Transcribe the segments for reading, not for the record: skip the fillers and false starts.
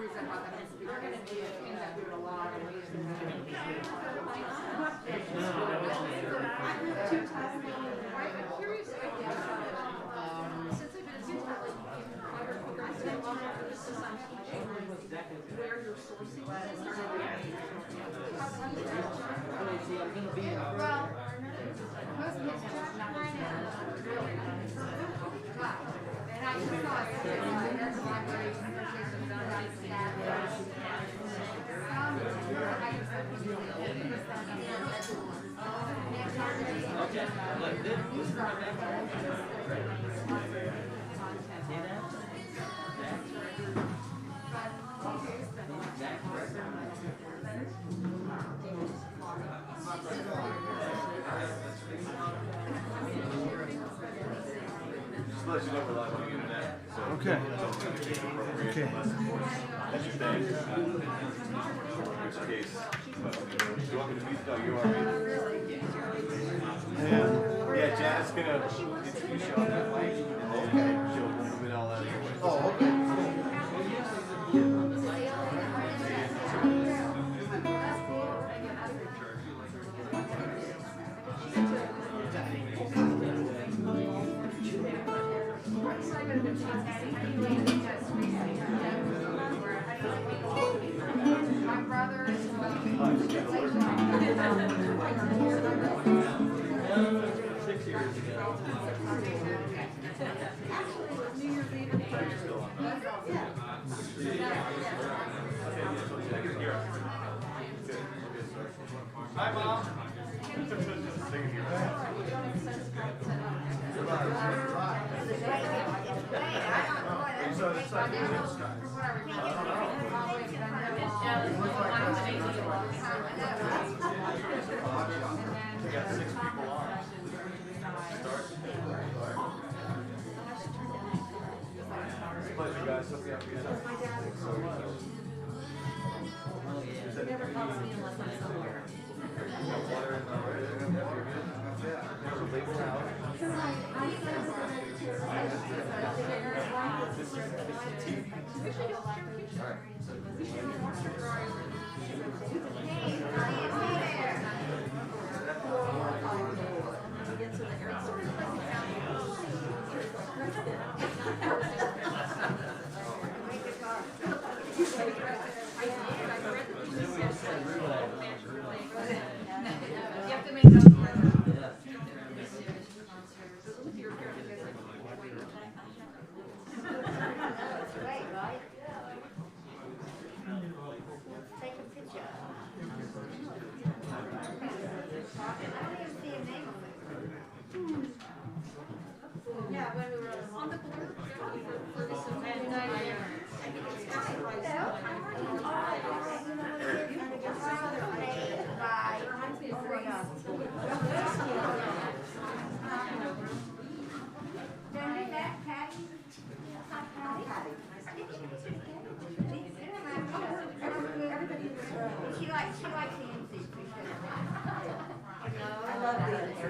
reason I brought that is because it ends up doing a lot of ways. I'm curious if since I've been a teacher, like, I spent a lot of emphasis on teaching where your sourcing is. Well, most kids just not right now. And I just thought there's a library conversation done on staff. Okay, look, this just let you know we're live on the internet. So Okay. Okay. That's your thing. In which case, do you want me to meet? No, you are me. Yeah, Janet's gonna introduce you on that mic, and then she'll move it all out of your way. Oh, okay. My brother is 6 years ago. Hi, Mom. We got 6 people on. Start. It's a pleasure, guys. Hope you have a good night. Thanks so much. Got water in the right there. Yeah, you're good. Yeah. There's a label out. This is TV. All right. You have to make up for it. Take a picture. Yeah, when we were on the board for this event,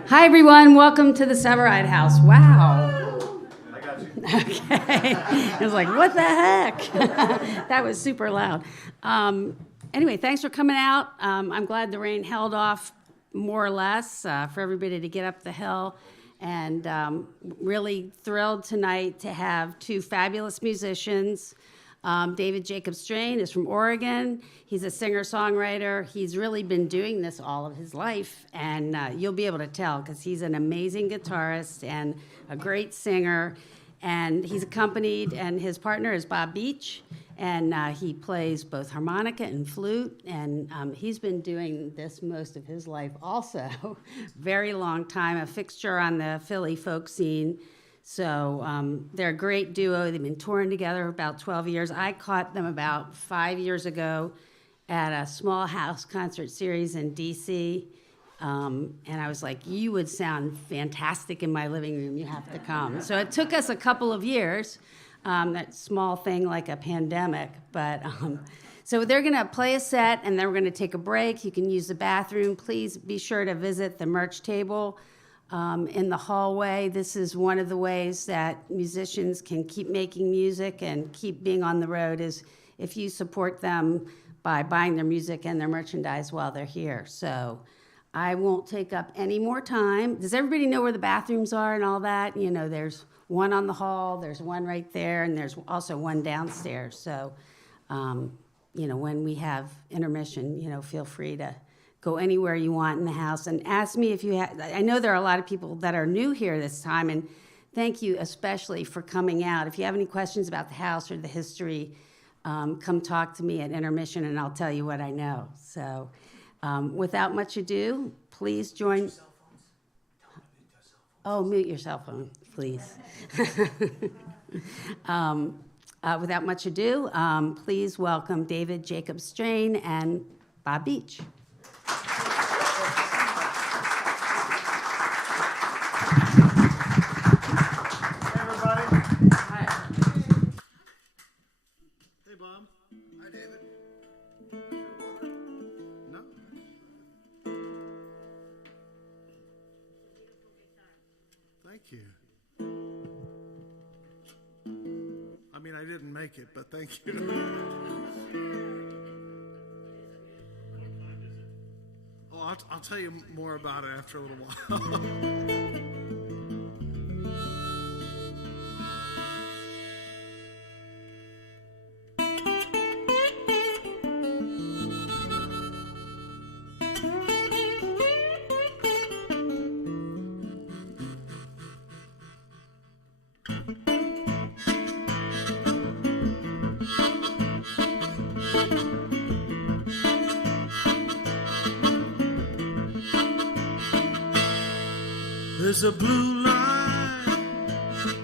Hi, everyone. Welcome to the Sevareid house. Wow. I got you. Okay. I was like, what the heck? That was super loud. Anyway, thanks for coming out. I'm glad the rain held off more or less for everybody to get up the hill. And really thrilled tonight to have two fabulous musicians. David Jacob Strain is from Oregon. He's a singer-songwriter. He's really been doing this all of his life, and you'll be able to tell because he's an amazing guitarist and a great singer. And he's accompanied, and his partner is Bob Beach, and he plays both harmonica and flute, and he's been doing this most of his life also. Very long time, a fixture on the Philly folk scene. So they're a great duo. They've been touring together about 12 years. I caught them about 5 years ago at a small house concert series in D.C., and I was like, you would sound fantastic in my living room. You have to come. So it took us a couple of years, that small thing like a pandemic. But so they're going to play a set, and then we're going to take a break. You can use the bathroom. Please be sure to visit the merch table in the hallway. This is one of the ways that musicians can keep making music and keep being on the road is if you support them by buying their music and their merchandise while they're here. So I won't take up any more time. Does everybody know where the bathrooms are and all that? You know, there's one on the hall, there's one right there, and there's also one downstairs. So, you know, when we have intermission, you know, feel free to go anywhere you want in the house and ask me if you have. I know there are a lot of people that are new here this time, and thank you especially for coming out. If you have any questions about the house or the history, come talk to me at intermission and I'll tell you what I know. So without much ado, please join. Oh, mute your cell phone, please. Without much ado, please welcome David Jacob Strain and Bob Beach. Thank you. I mean, I didn't make it, but thank you. Oh, I'll tell you more about it after a little while. There's a blue line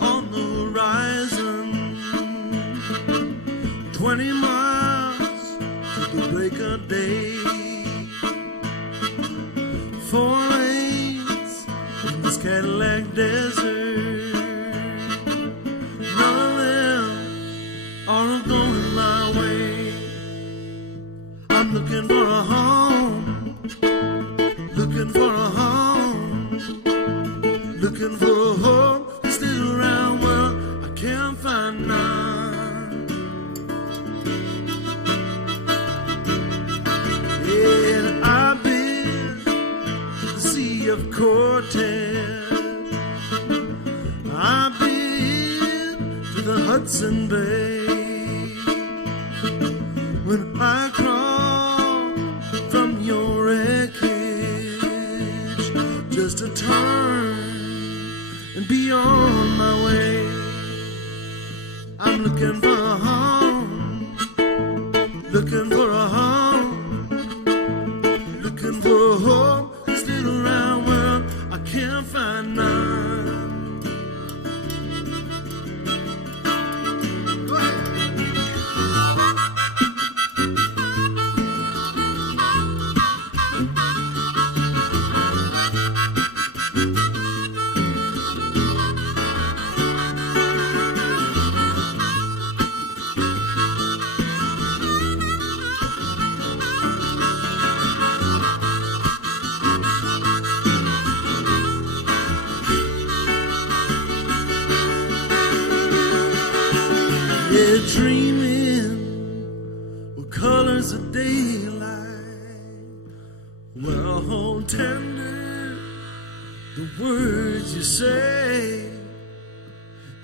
on the horizon, 20 miles to the break of day. 4 lanes in this Cadillac desert, none of them are going my way. I'm looking for a home, looking for a home. Looking for a home, this little round world, I can't find none. And I've been to the Sea of Cortez, I've been to the Hudson Bay. When I crawl from your wreckage, just a turn and be on my way. I'm looking for a home, looking for a home, looking for a home. This little round world, I can't find none. Go ahead. Dreaming with colors of daylight. Well, hold tender the words you say,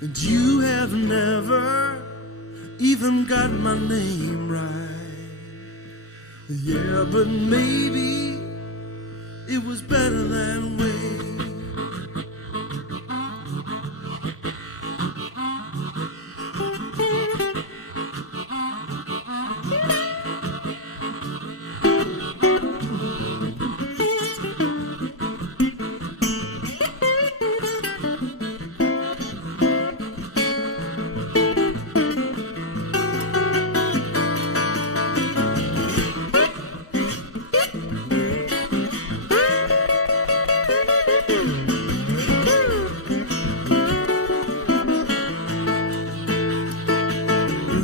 and you have never even got my name right. Yeah, but maybe it was better that way.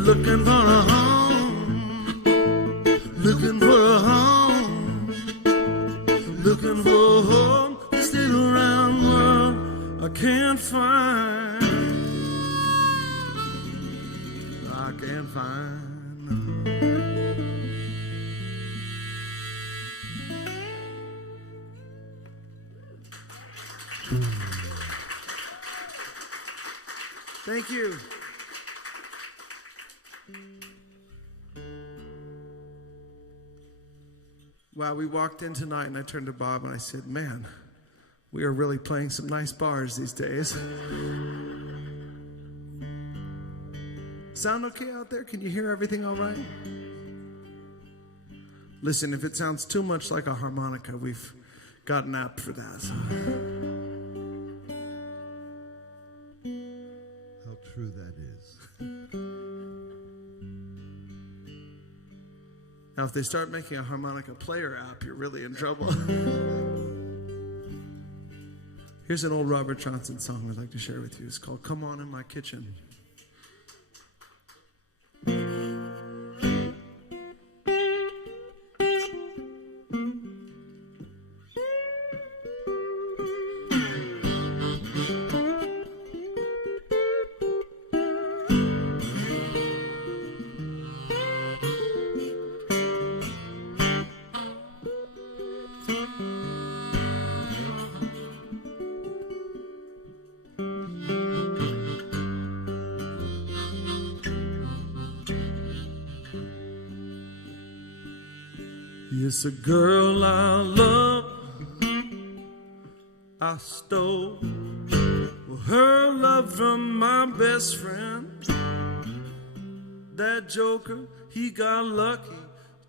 Looking for a home, looking for a home, looking for a home. This little round world I can't find. I can't find. Thank you. Wow, we walked in tonight and I turned to Bob and I said, man, we are really playing some nice bars these days. Sound okay out there? Can you hear everything all right? Listen, if it sounds too much like a harmonica, we've got an app for that. How true that is. Now, if they start making a harmonica player app, you're really in trouble. Here's an old Robert Johnson song I'd like to share with you. It's called Come On in My Kitchen. It's a girl I love, I stole her love from my best friend. That joker, he got lucky,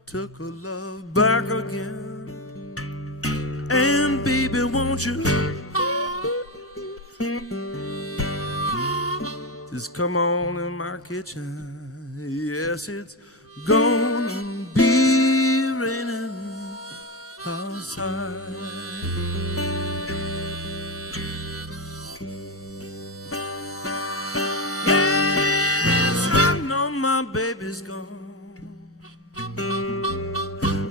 took her love back again. And baby, won't you just come on in my kitchen? Yes, it's gonna be raining outside. Yes, I know my baby's gone,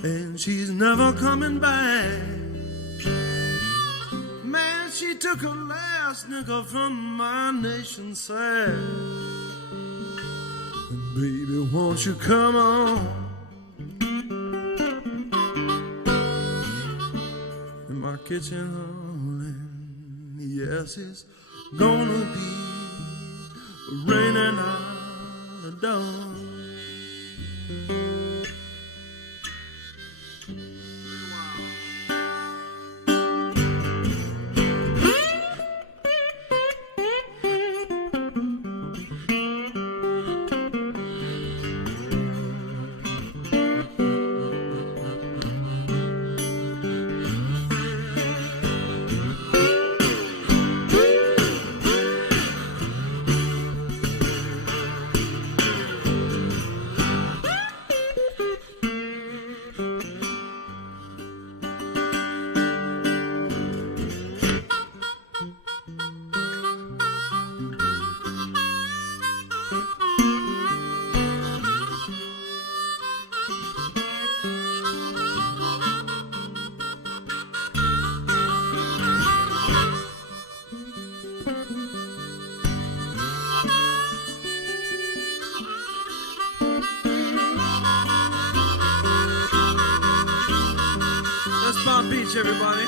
and she's never coming back. Man, she took her last nickel from my nation's sack. And baby, won't you come on my kitchen, and yes, it's gonna be raining out the dawn. Beach, everybody.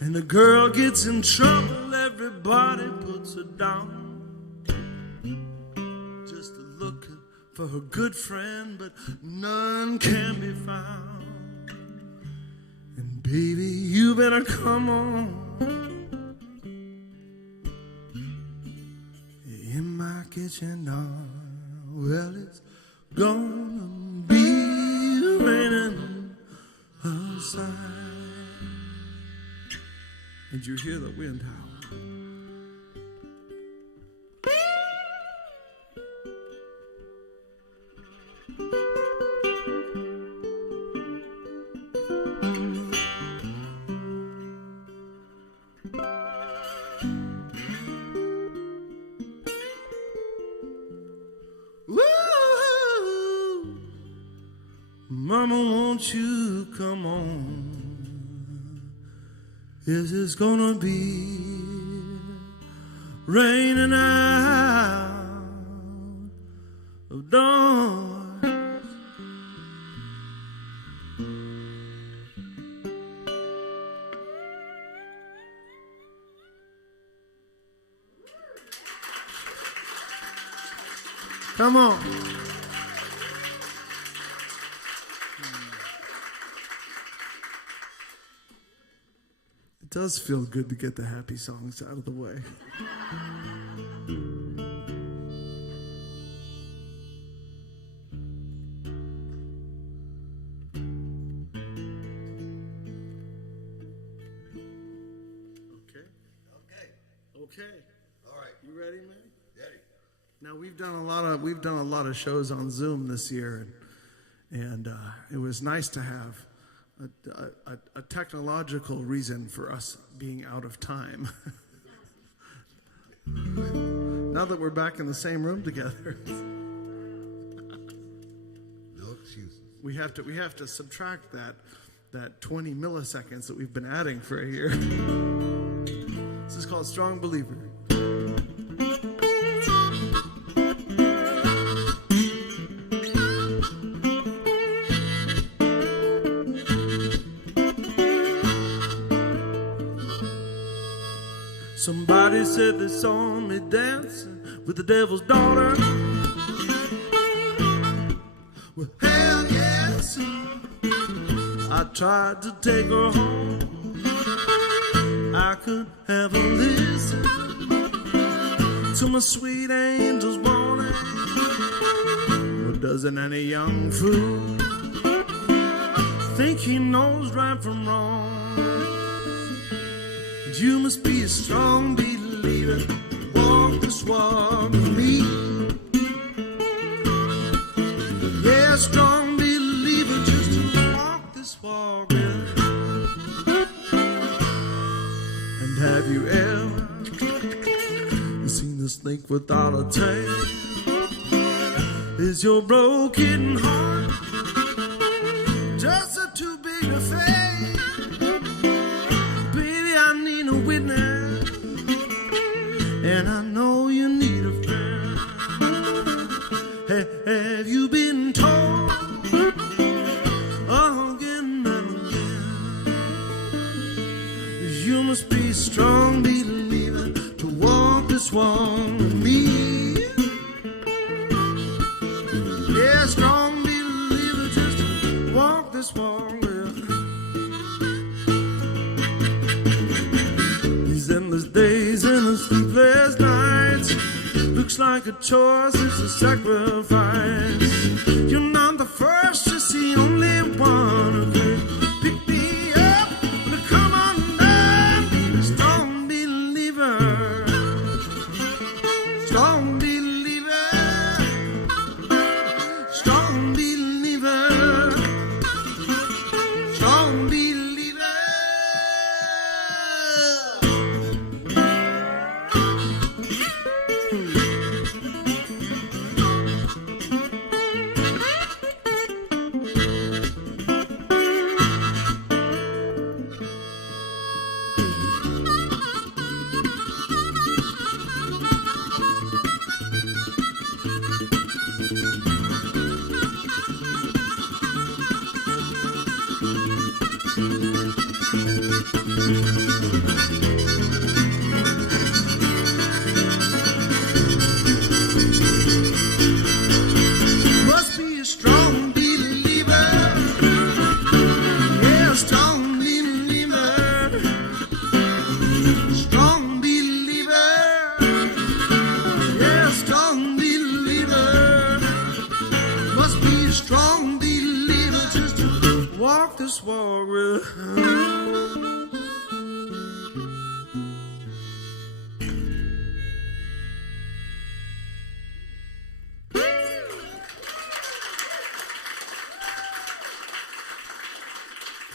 And the girl gets in trouble, everybody puts her down. Just looking for her good friend, but none can be found. And baby, you better come on in my kitchen, darling. Well, it's gonna be raining outside. Did you hear the wind howl? Mama, won't you come on? Yes, it's gonna be raining out of dawn. Come on. It does feel good to get the happy songs out of the way. Okay. All right. You ready, man? Ready. Now we've done a lot of shows on Zoom this year, and it was nice to have a technological reason for us being out of time. Now that we're back in the same room together, No excuses. we have to subtract that 20 milliseconds that we've been adding for a year. This is called Strong Believer. Somebody said they saw me dancing with the devil's daughter. Well, hell yes. I tried to take her home. I could have a listen to my sweet angel's warning. But doesn't any young fool think he knows right from wrong? You must be a strong believer. Walk this walk with me. Yeah, strong believer, just to walk this walk with me. And have you ever seen a snake without a tail? Is your broken heart just too big to fail? Witness, and I know you need a friend. Have you been told again and again? You must be a strong believer to walk this walk with me. Yeah, strong believer just to walk this walk with me. Endless days and the sleepless nights. Looks like a choice, it's a sacrifice. You're not the first, just the only one who can pick me up. But come on down, strong believer. Strong believer. Strong believer. Strong believer.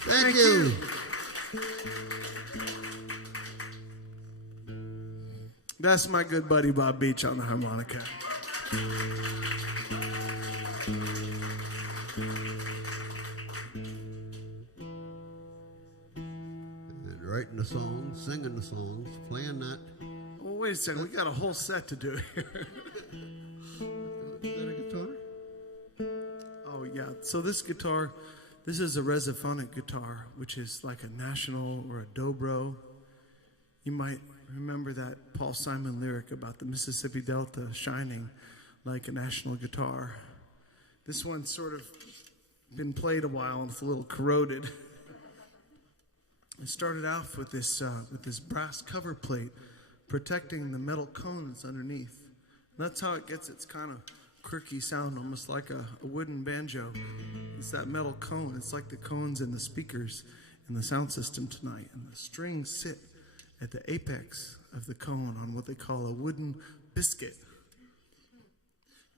Thank you. That's my good buddy Bob Beach on the harmonica. Writing the songs, singing the songs, playing that. wait a second. We got a whole set to do here. Is that a guitar? Oh, yeah. So this guitar, this is a resophonic guitar, which is like a national or a dobro. You might remember that Paul Simon lyric about the Mississippi Delta shining like a national guitar. This one's sort of been played a while and it's a little corroded. It started off with this brass cover plate protecting the metal cones underneath. And that's how it gets its kind of quirky sound, almost like a wooden banjo. It's that metal cone. It's like the cones in the speakers in the sound system tonight. And the strings sit at the apex of the cone on what they call a wooden biscuit.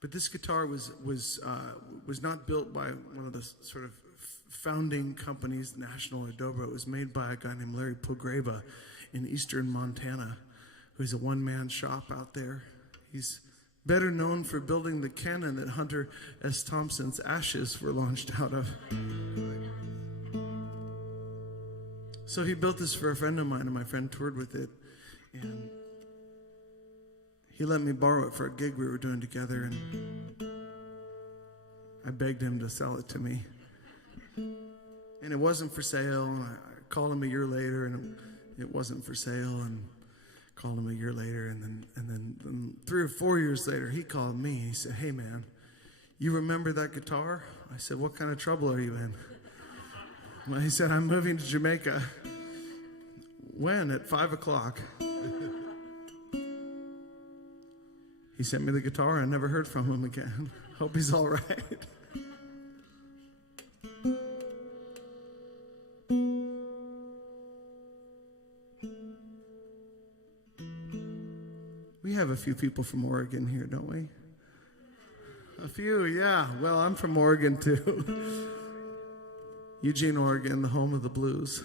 But this guitar was not built by one of the sort of founding companies, National or Dobro. It was made by a guy named Larry Pogreba in eastern Montana, who's a one-man shop out there. He's better known for building the cannon that Hunter S. Thompson's ashes were launched out of. So he built this for a friend of mine, and my friend toured with it. And he let me borrow it for a gig we were doing together, and I begged him to sell it to me. And it wasn't for sale, and I called him a year later, and it wasn't for sale, and called him a year later, and then 3 or 4 years later, he called me. He said, "Hey, man, you remember that guitar?" I said, "What kind of trouble are you in?" Well, he said, "I'm moving to Jamaica." When? At 5 o'clock. He sent me the guitar. I never heard from him again. Hope he's all right. We have a few people from Oregon here, don't we? A few, yeah. Well, I'm from Oregon, too. Eugene, Oregon, the home of the blues.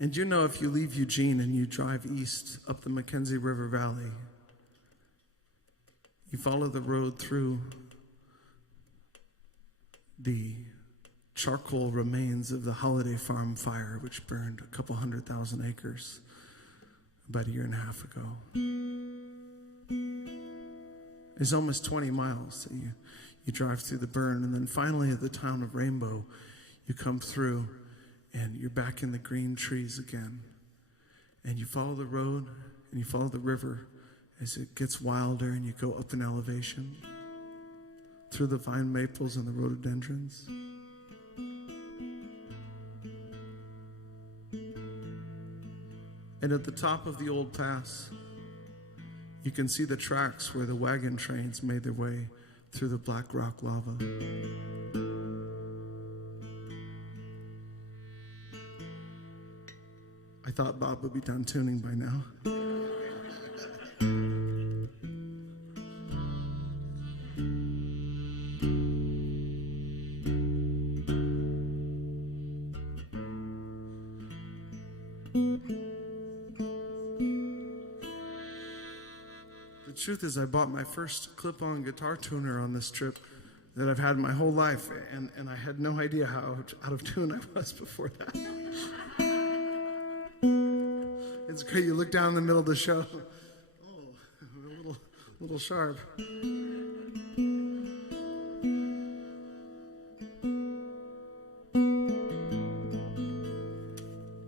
And you know, if you leave Eugene and you drive east up the Mackenzie River Valley, you follow the road through the charcoal remains of the Holiday Farm fire, which burned a couple 100,000 acres about a year and a half ago. It's almost 20 miles that you drive through the burn, and then finally at the town of Rainbow, you come through and you're back in the green trees again. And you follow the road and you follow the river as it gets wilder, and you go up in elevation through the vine maples and the rhododendrons. And at the top of the old pass, you can see the tracks where the wagon trains made their way through the black rock lava. I thought Bob would be done tuning by now. The truth is, I bought my first clip-on guitar tuner on this trip that I've had my whole life, and I had no idea how out of tune I was before that. It's great. You look down in the middle of the show. Oh, a little sharp.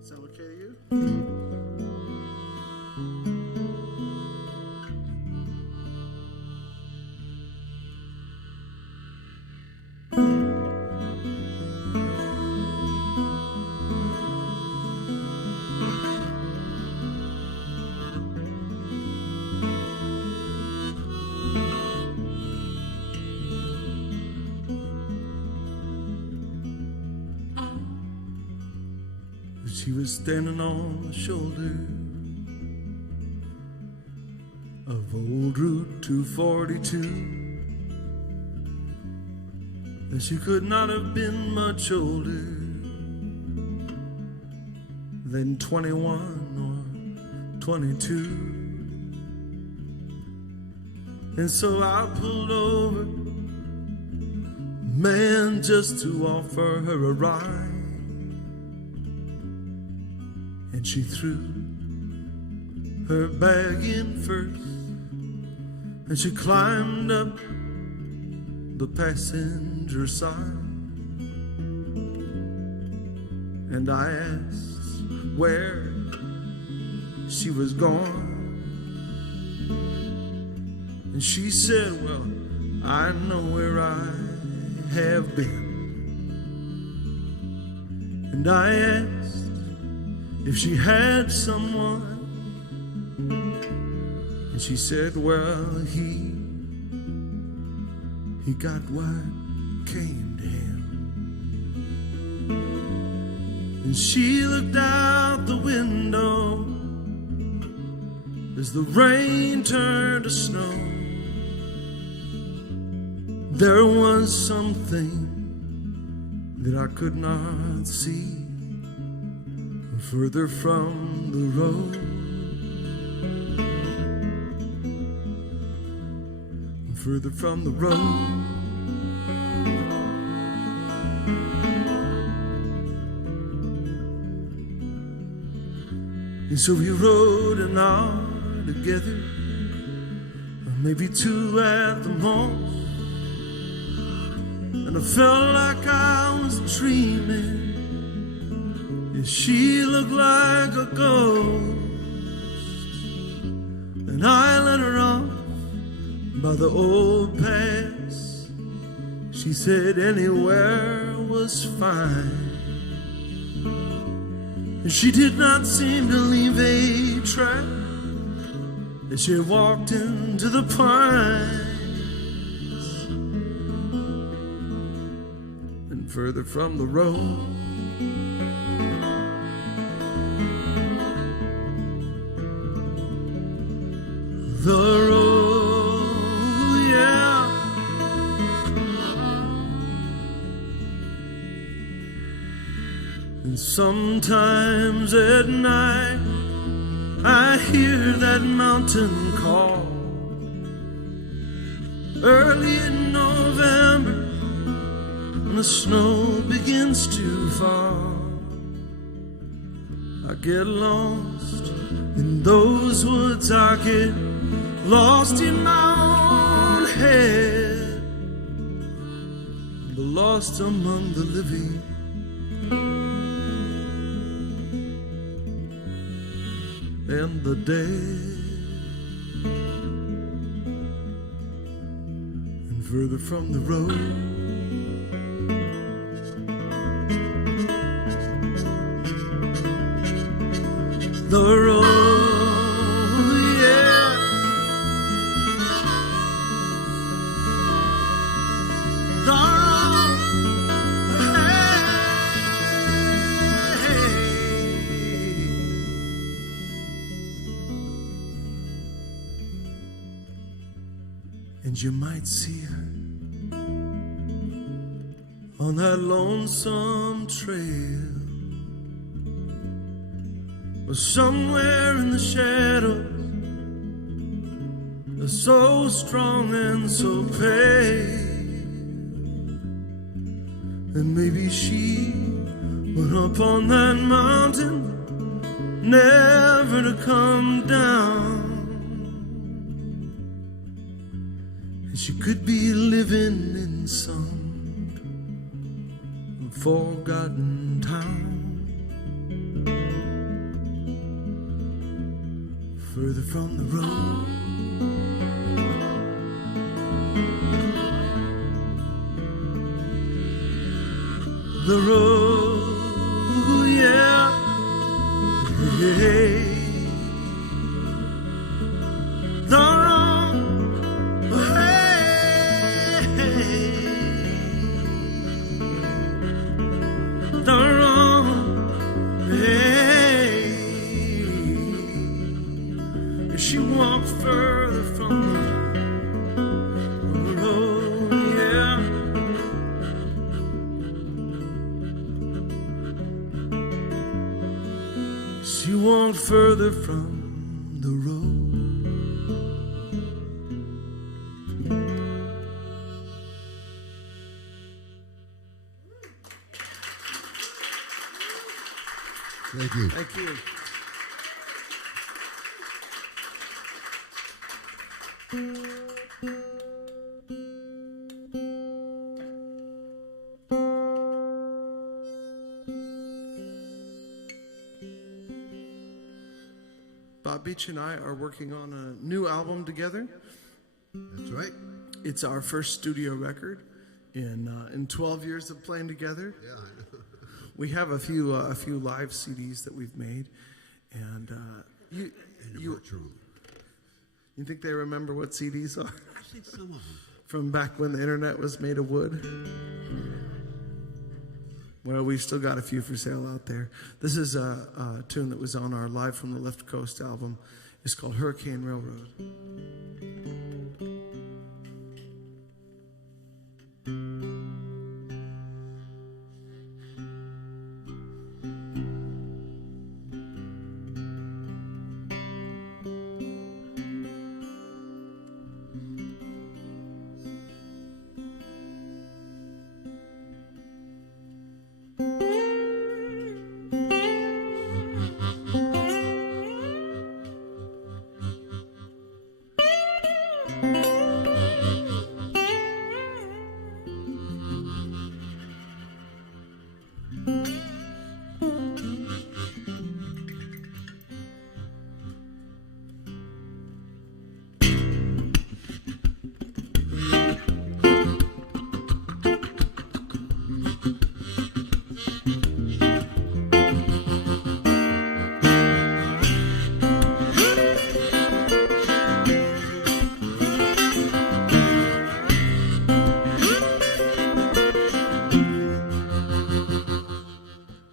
Sound okay to you? She was standing on the shoulder of old Route 242, and she could not have been much older than 21 or 22. And so I pulled over, man, just to offer her a ride. And she threw her bag in first, and she climbed up the passenger side. And I asked where she was gone, and she said, well, I know where I have been. And I asked if she had someone, and she said, well, he got what came to him. And she looked out the window as the rain turned to snow. There was something that I could not see further from the road, further from the road. And so we rode an hour together, or maybe two at the most. And I felt like I was dreaming. Yeah, she looked like a ghost. And I let her off by the old pass. She said anywhere was fine. And she did not seem to leave a track as she walked into the pines. And further from the road, the road, yeah. And sometimes at night I hear that mountain call. Early in November, when the snow begins to fall, I get lost in those woods. I get lost in my own head, but lost among the living. And the dead, and further from the road, the road, yeah. The road, hey. And you might see her on that lonesome trail, or somewhere in the shadows, so strong and so pale. And maybe she went up on that mountain, never to come down. And she could be living in some forgotten town, further from the road. The road, yeah, hey. The road, hey. The road, hey. She walked further from the road, yeah. She walked further from the road. Thank you. Thank you. Bob Beach and I are working on a new album together. That's right. It's our first studio record in 12 years of playing together. Yeah, I know. We have a few live CDs that we've made, and you think they remember what CDs are I think some of them. from back when the internet was made of wood? Well, we've still got a few for sale out there. This is a tune that was on our Live from the Left Coast album. It's called Hurricane Railroad.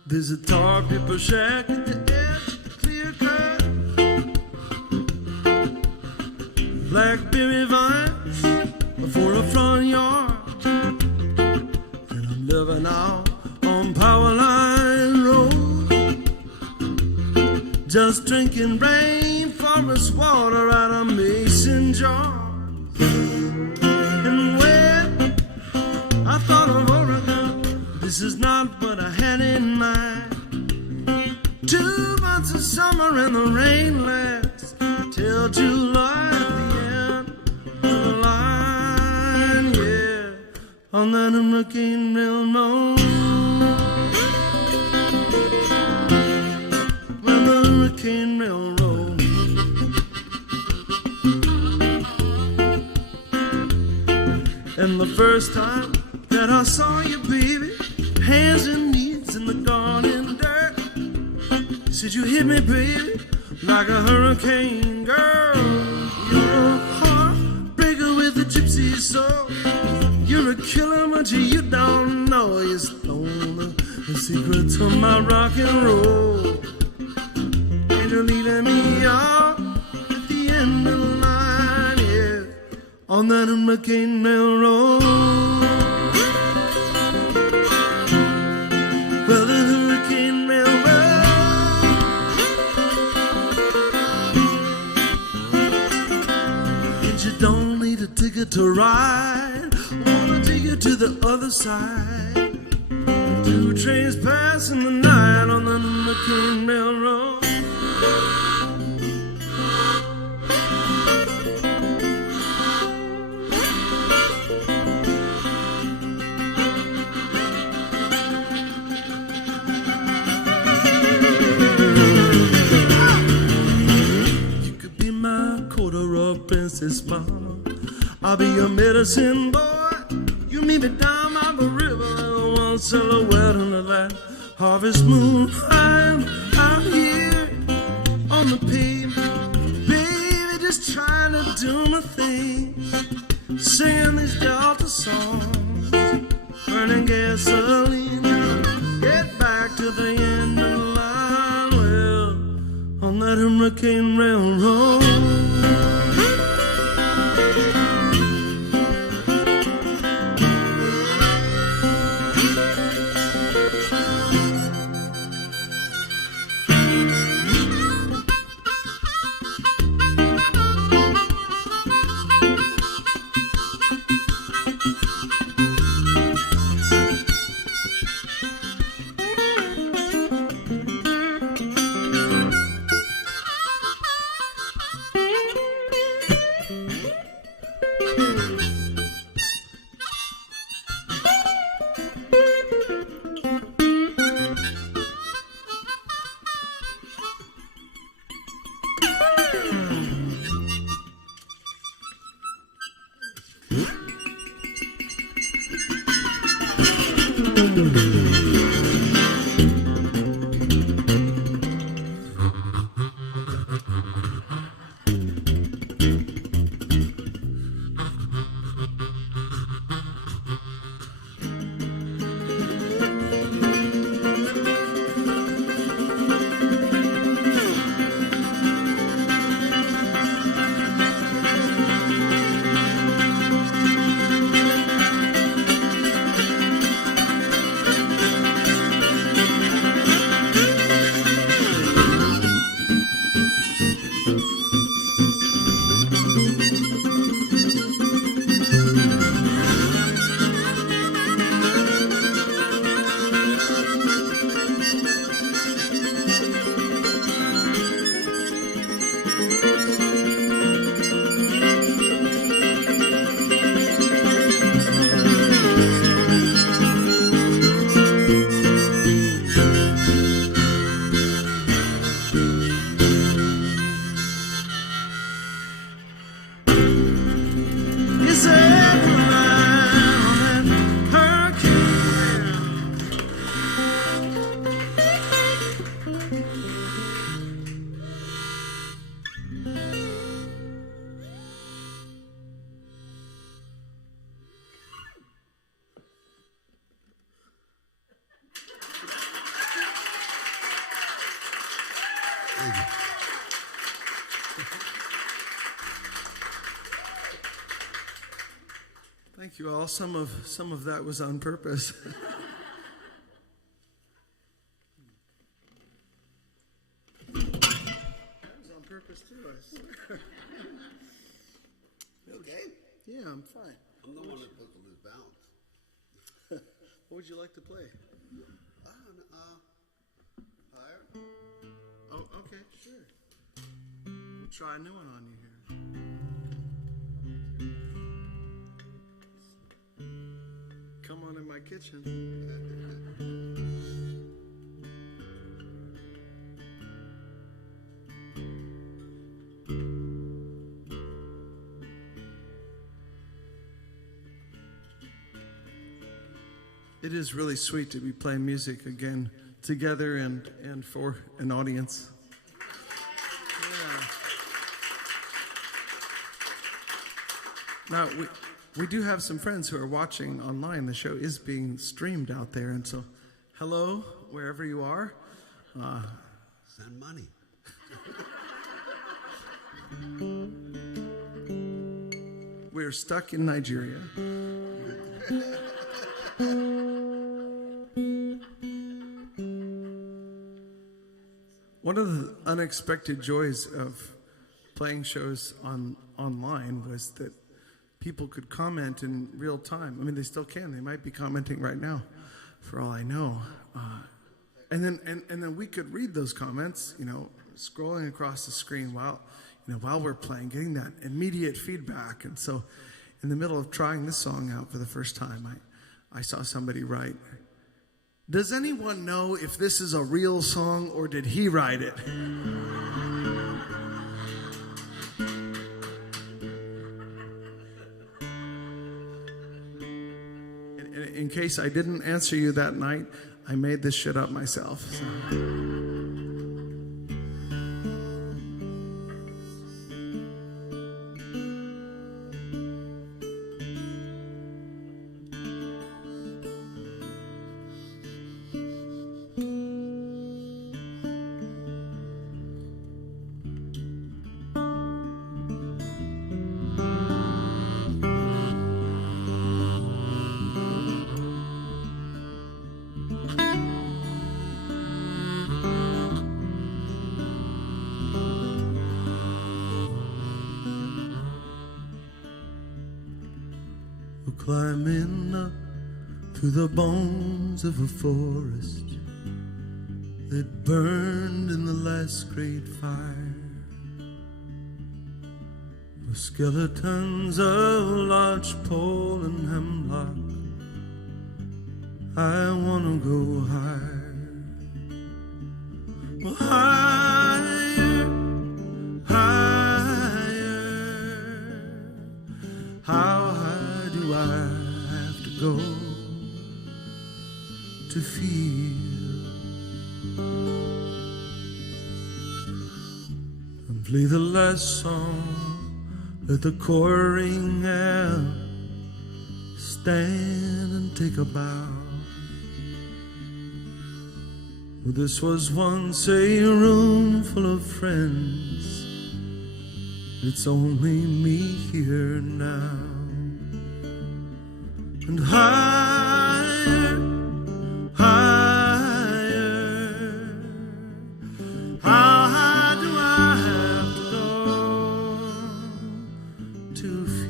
There's a tar paper shack at the edge of the clear cut. Blackberry vines before a front yard. And I'm living out on Powerline Road, just drinking rainforest water out of mason jars. And when I thought of Oregon, this is not what I had in mind. 2 months of summer and the rain lasts till July at the end of the line, yeah, on that hurricane railroad. Well, the hurricane railroad. And the first time that I saw you, baby, hands and knees in the garden dirt. Said you hit me, baby, like a hurricane, girl. You're a heartbreaker with a gypsy soul. You're a killer, but you don't know. You stole the secret to my rock and roll. And you're leaving me out at the end of the line, yeah, on that hurricane railroad. Well, the hurricane railroad. And you don't need a ticket to ride. Wanna take you to the other side. 2 trains pass in the night on the hurricane railroad. Princess mama, I'll be your medicine boy. You meet me down by the river, one silhouette under that harvest moon. I'm out here on the pavement, baby, just trying to do my thing, singing these Delta songs, burning gasoline. Get back to the end of the line, well, on that hurricane railroad. Thank you all. Some of that was on purpose. That was on purpose too, I swear. Okay? Yeah, I'm fine. I'm the one that's supposed to lose balance. What would you like to play? Higher? Oh, okay, sure. We'll try a new one on you here. Come on in my kitchen. It is really sweet to be playing music again together and for an audience. Yeah. Now, we do have some friends who are watching online. The show is being streamed out there, and so hello, wherever you are. Send money. We're stuck in Nigeria. One of the unexpected joys of playing shows online was that people could comment in real time. I mean, they still can. They might be commenting right now, for all I know. And then we could read those comments, scrolling across the screen while we're playing, getting that immediate feedback. And so, in the middle of trying this song out for the first time, I saw somebody write, "Does anyone know if this is a real song or did he write it?" In case I didn't answer you that night, I made this shit up myself. So. Climbing up through the bones of a forest that burned in the last great fire. the skeletons of lodgepole and hemlock. I wanna go higher, well, higher, higher. How high do I have to go to feel and play the last song? Let the choir ring out, stand and take a bow. This was once a room full of friends. It's only me here now. And higher, higher. How high do I have to go to feel?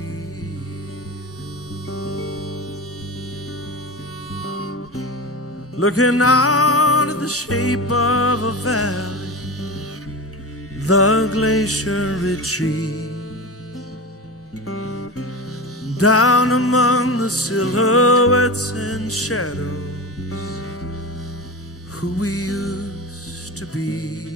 Looking out at the shape of a valley, the glacier retreat. Down among the silhouettes and shadows, who we used to be.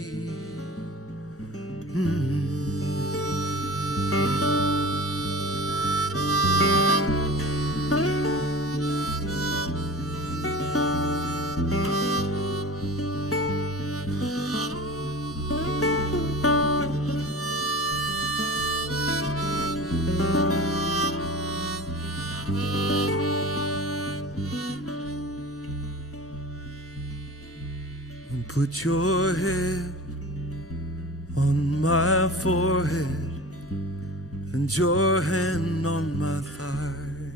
Put your head on my forehead and your hand on my thigh.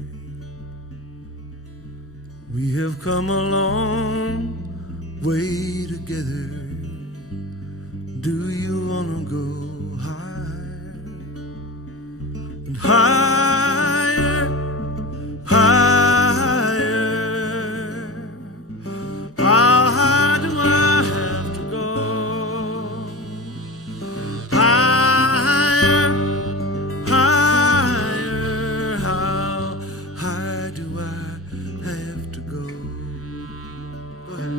We have come a long way together. Do you wanna go higher and higher, higher? How high do I have to go? Higher, higher. How high do I have to go? Go ahead.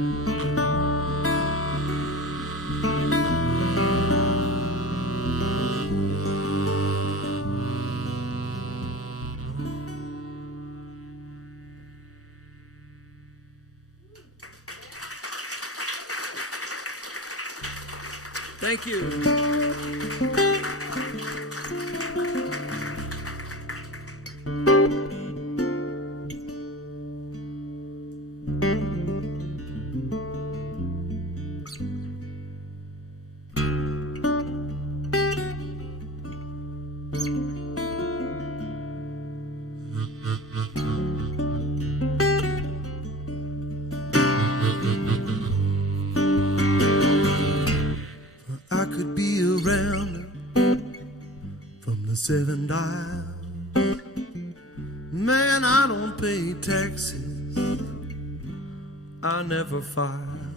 Thank you. I could be around from the 7 Dials. Man, I don't pay taxes. I never file.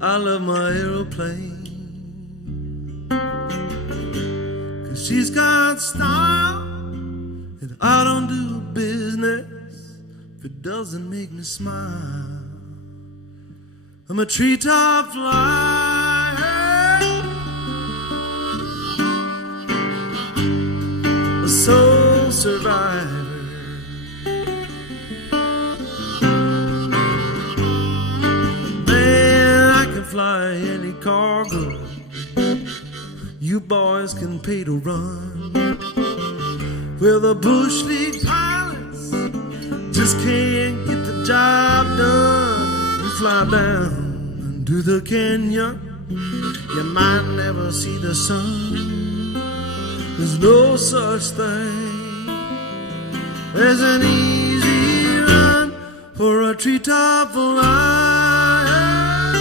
I love my aeroplane, 'cause she's got style. And I don't do business if it doesn't make me smile. I'm a treetop flyer, a soul survivor. Man, I can fly any cargo you boys can pay to run. Well, the Bush League pilots just can't get the job done. You fly down to the canyon, you might never see the sun. There's no such thing as an easy run for a treetop flyer,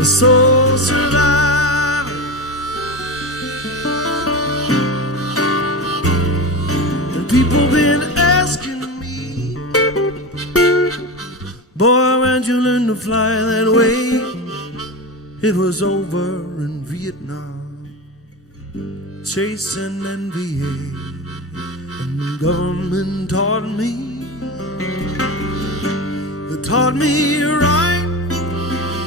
a soul survivor. And people been asking me, boy, when'd you learn to fly that way? It was over in Vietnam. Vietnam, chasing NVA, and the government taught me. They taught me right.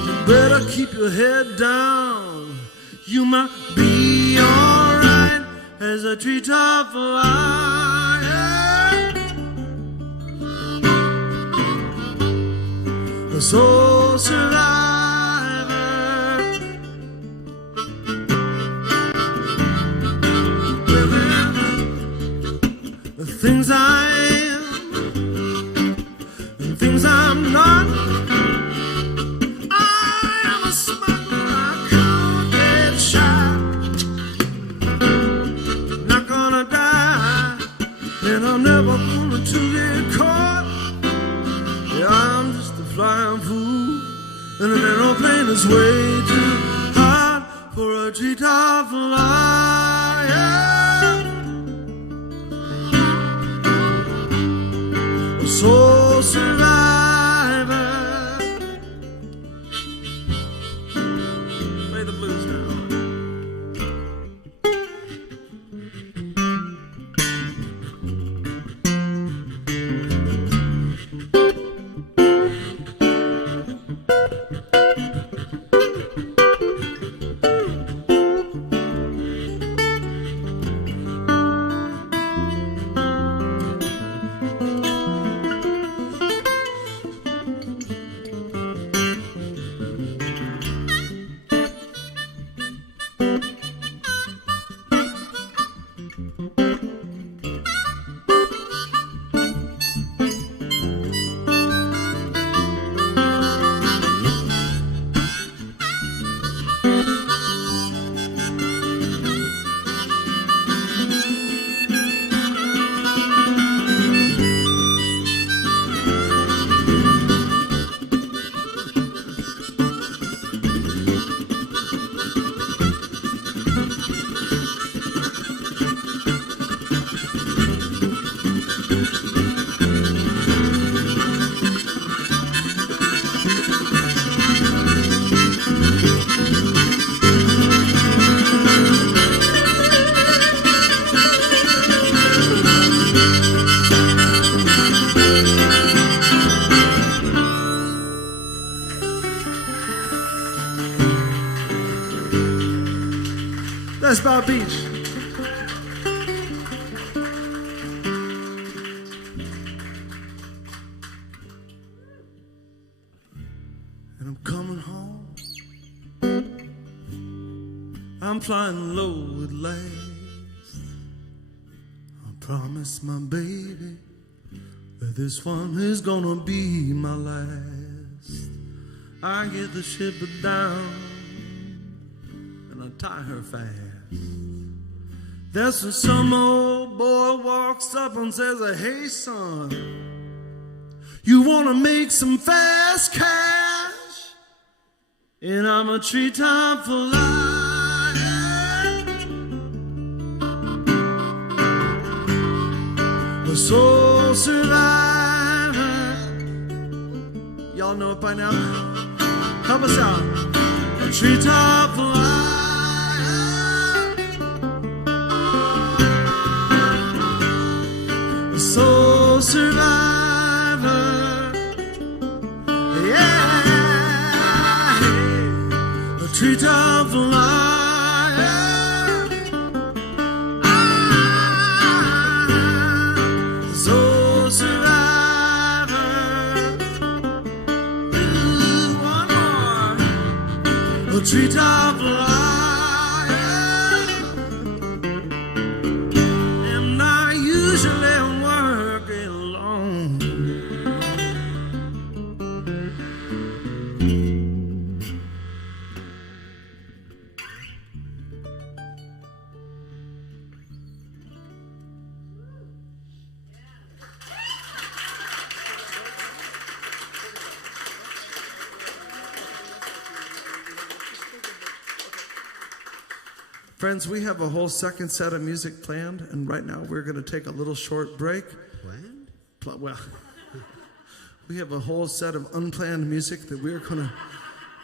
You better keep your head down. You might be alright as a treetop fly. A soul survivor. The things I am and things I'm not. I am a smuggler, I can't get shot. Not gonna die, and I'm never gonna get caught. Yeah, I'm just a flying fool, and an aeroplane is way too hard for a treetop fly. A soul survivor. Play the blues now. That's Bob Beach. And I'm coming home. I'm flying low at last. I promised my baby that this one is gonna be my last. I get the ship down and I tie her fast. That's when some old boy walks up and says, hey son, you wanna make some fast cash? And I'm a treetop fly. A soul survivor. Y'all know it by now? Help us out. A treetop fly. Soul survivor, yeah, a treetop flyer, soul survivor. Ooh, one more, a treetop flyer. And I usually Friends, we have a whole second set of music planned, and right now we're going to take a little short break. Planned? Well, we have a whole set of unplanned music that we're going to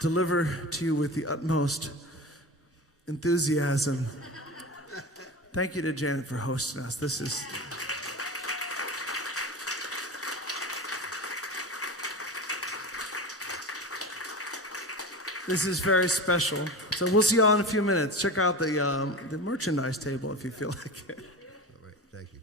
deliver to you with the utmost enthusiasm. Thank you to Janet for hosting us. This is very special. So we'll see you all in a few minutes. Check out the merchandise table if you feel like it. All right, thank you.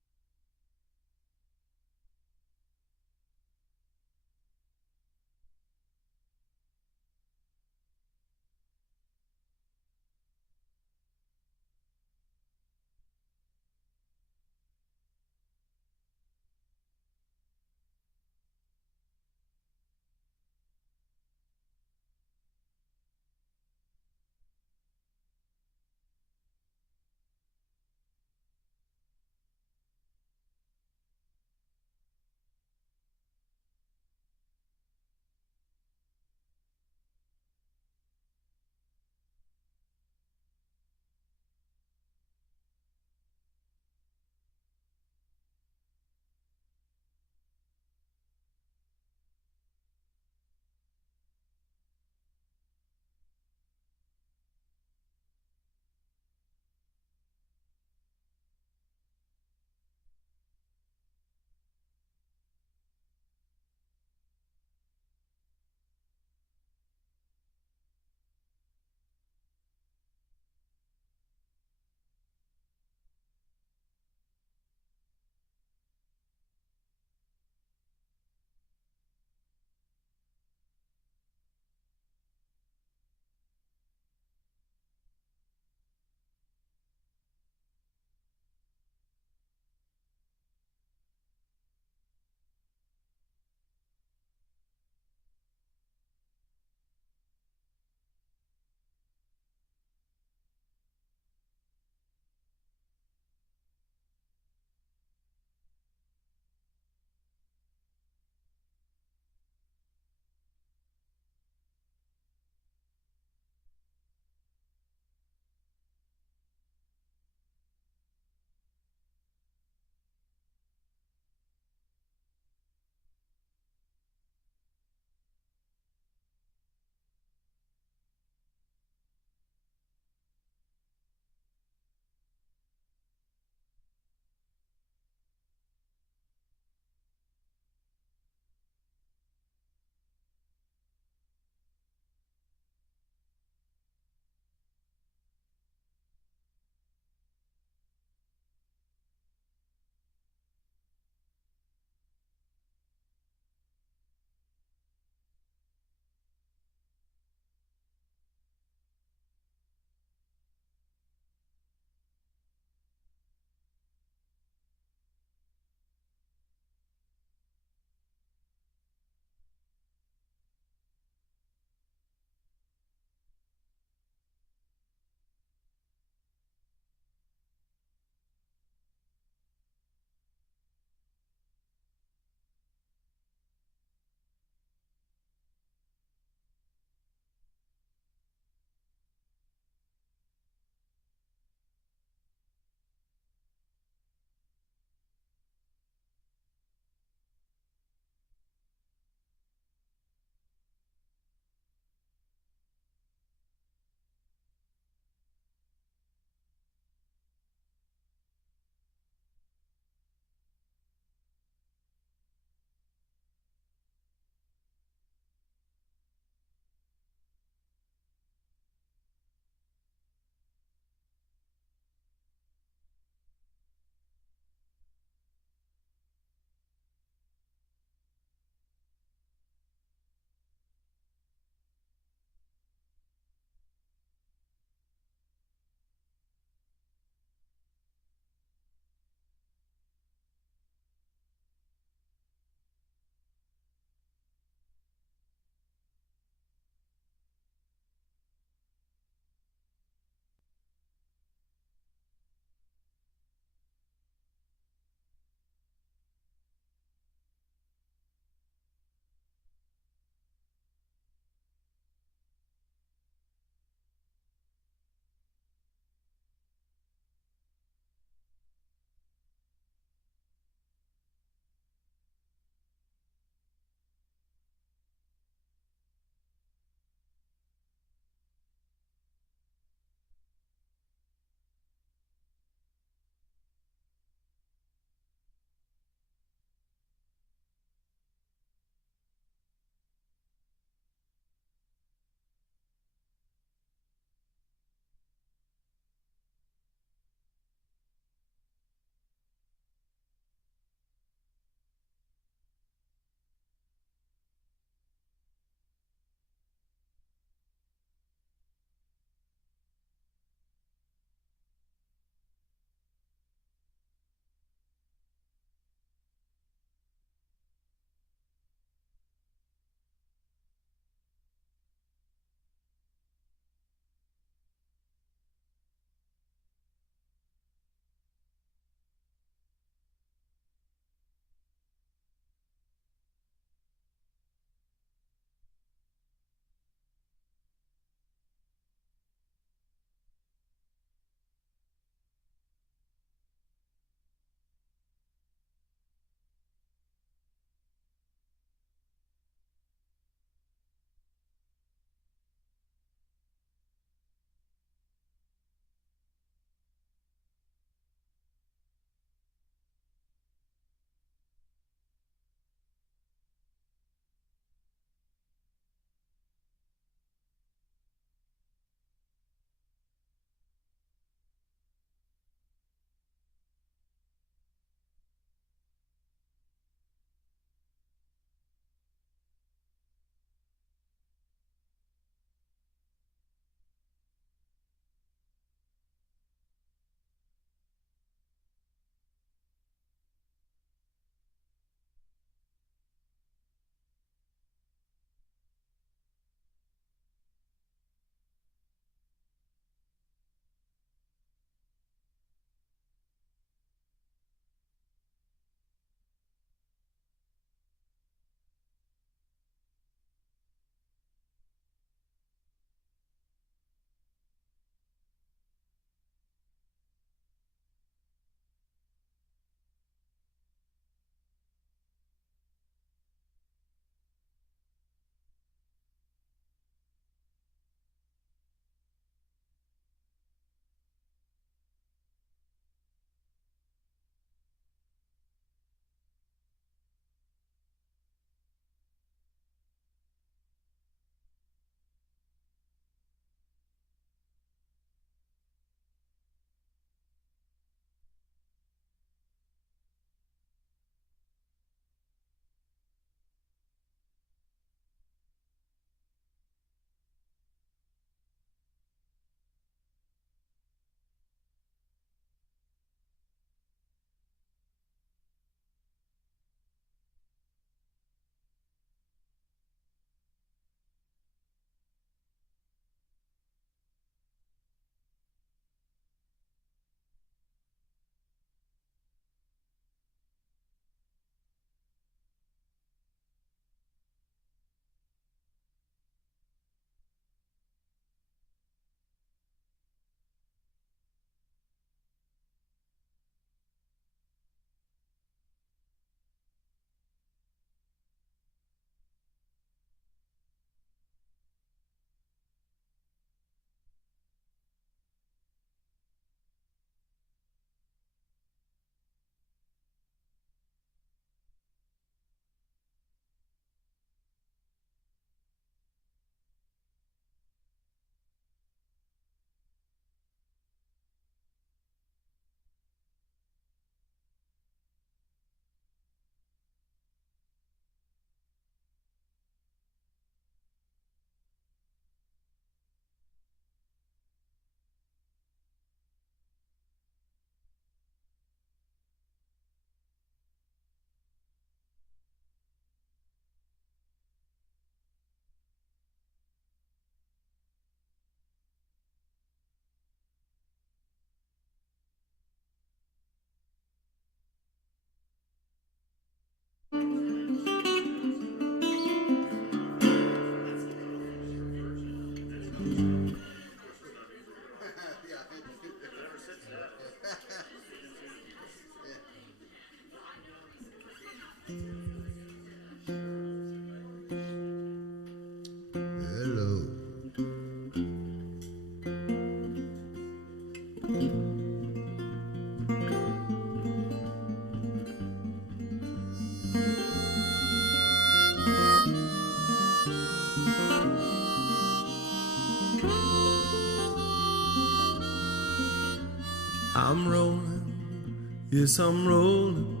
I'm rolling, yes, I'm rolling,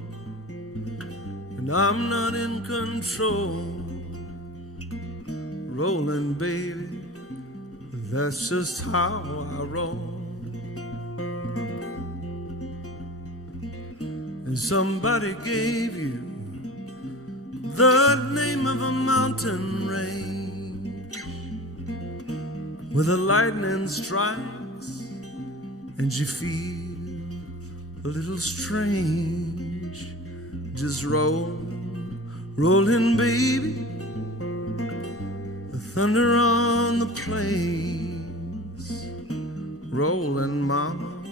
and I'm not in control. Rolling, baby, that's just how I roll. And somebody gave you the name of a mountain range where the lightning strikes and you feel a little strange. Just roll, rolling, baby, the thunder on the plains. Rolling, mama,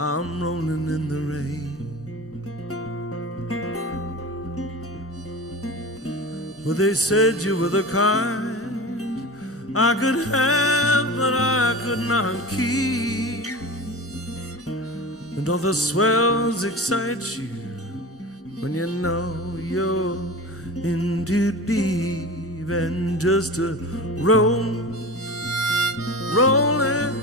I'm rolling in the rain. Well, they said you were the kind I could have, but I could not keep. And all the swells excite you when you know you're in too deep. And just to roll, rolling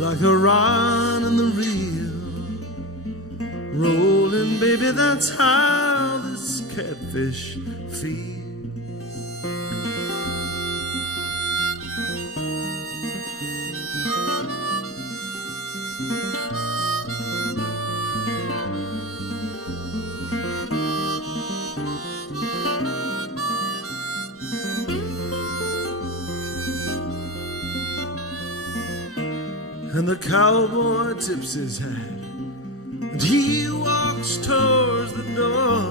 like a rod in the reel. Rolling, baby, that's how this catfish feels. And the cowboy tips his hat and he walks towards the door.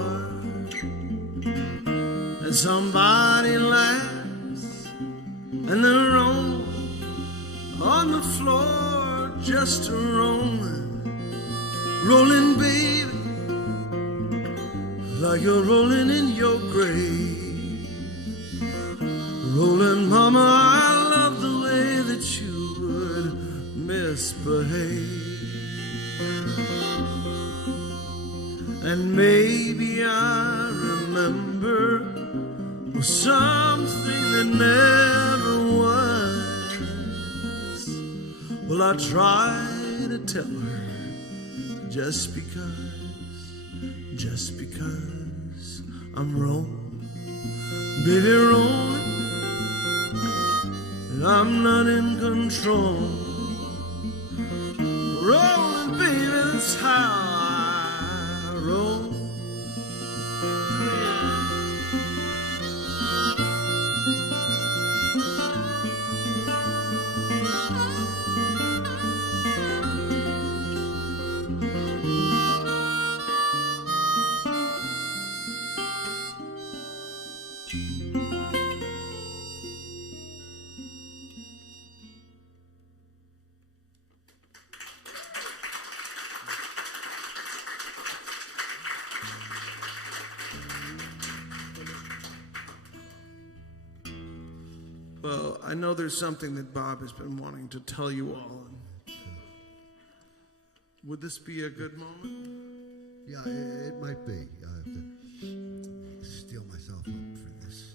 And somebody laughs and they roll on the floor, just a rolling, rolling, baby, like you're rolling in your grave. Rolling, mama, I love the way that you would misbehave. And maybe I remember something that never was. Well, I try to tell her just because I'm rolling, baby, rolling, and I'm not in control. Rolling, baby, that's how I roll. Well, I know there's something that Bob has been wanting to tell you all. Would this be a good moment? Yeah, it might be. I have to steel myself up for this.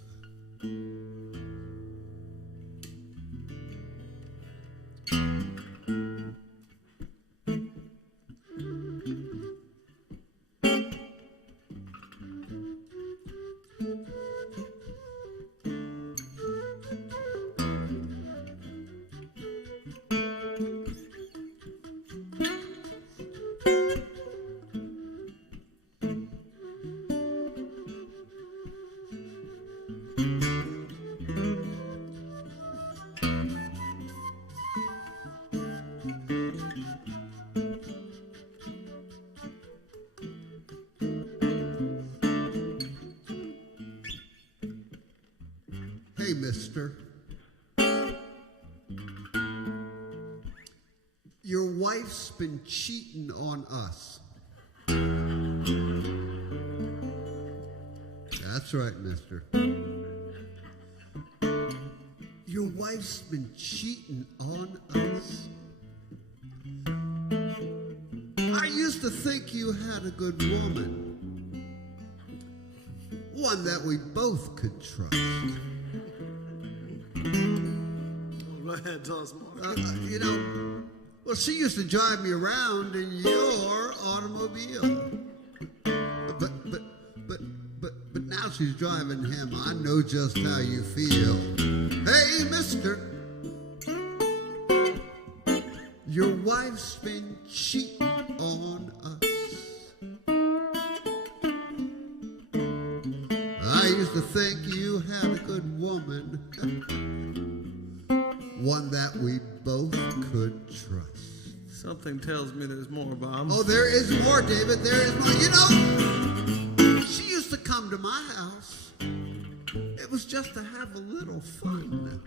Hey, mister. Your wife's been cheating on us. That's right, mister. Your wife's been cheating on us. I used to think you had a good woman. One that we both could trust. Go ahead, tell us more. You know, Well, she used to drive me around in your automobile. But now she's driving him. I know just how you feel. Hey, mister, your wife's been cheating on us. I used to think you had a good woman, one that we both could trust. Something tells me there's more, Bob. Oh, there is more, David. There is more. You know, she used to come to my house. It was just to have a little fun.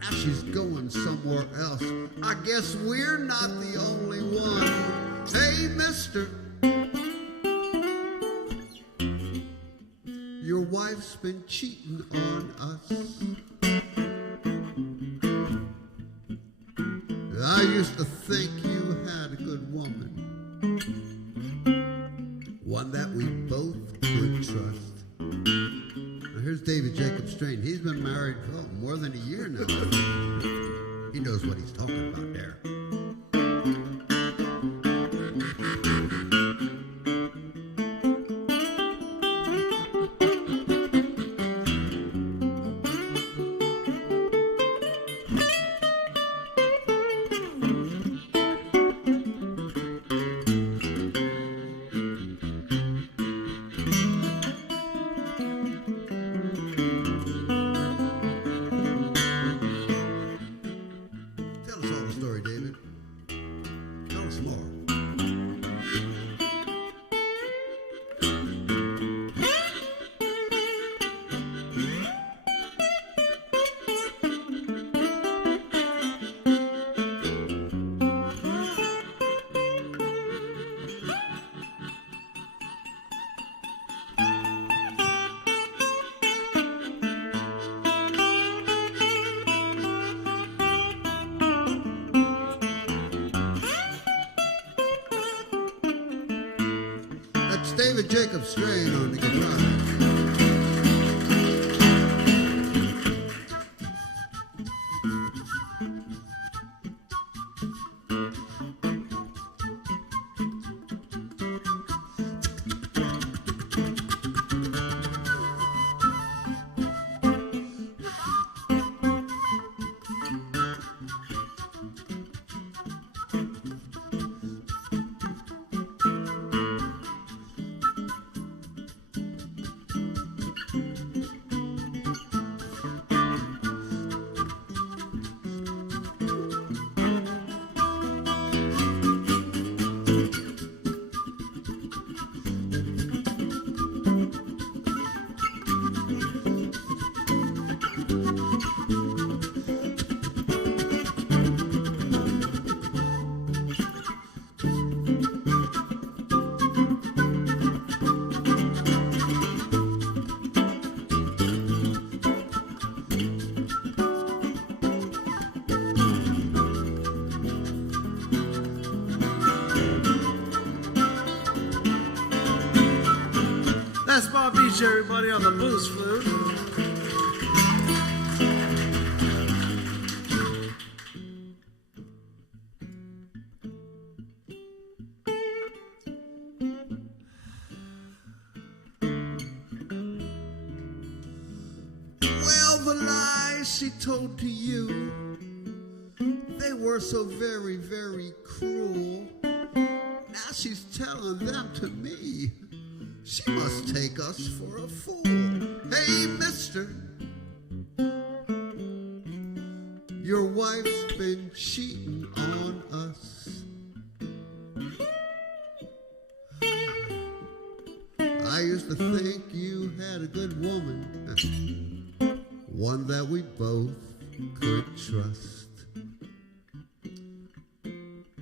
Now she's going somewhere else. I guess we're not the only one. Hey, mister, your wife's been cheating on us. I used to think you had a good woman, one that we both could trust. Now here's David Jacob Strain. He's been married for more than a year now. He knows what he's talking about there. David Jacob Strain on the guitar. That's Bob Beach, everybody, on the blues flute. Well, the lies she told to you, they were so very, very cruel. Now she's telling them to me. She must take us for a fool. Hey, mister, your wife's been cheating on us. I used to think you had a good woman, one that we both could trust.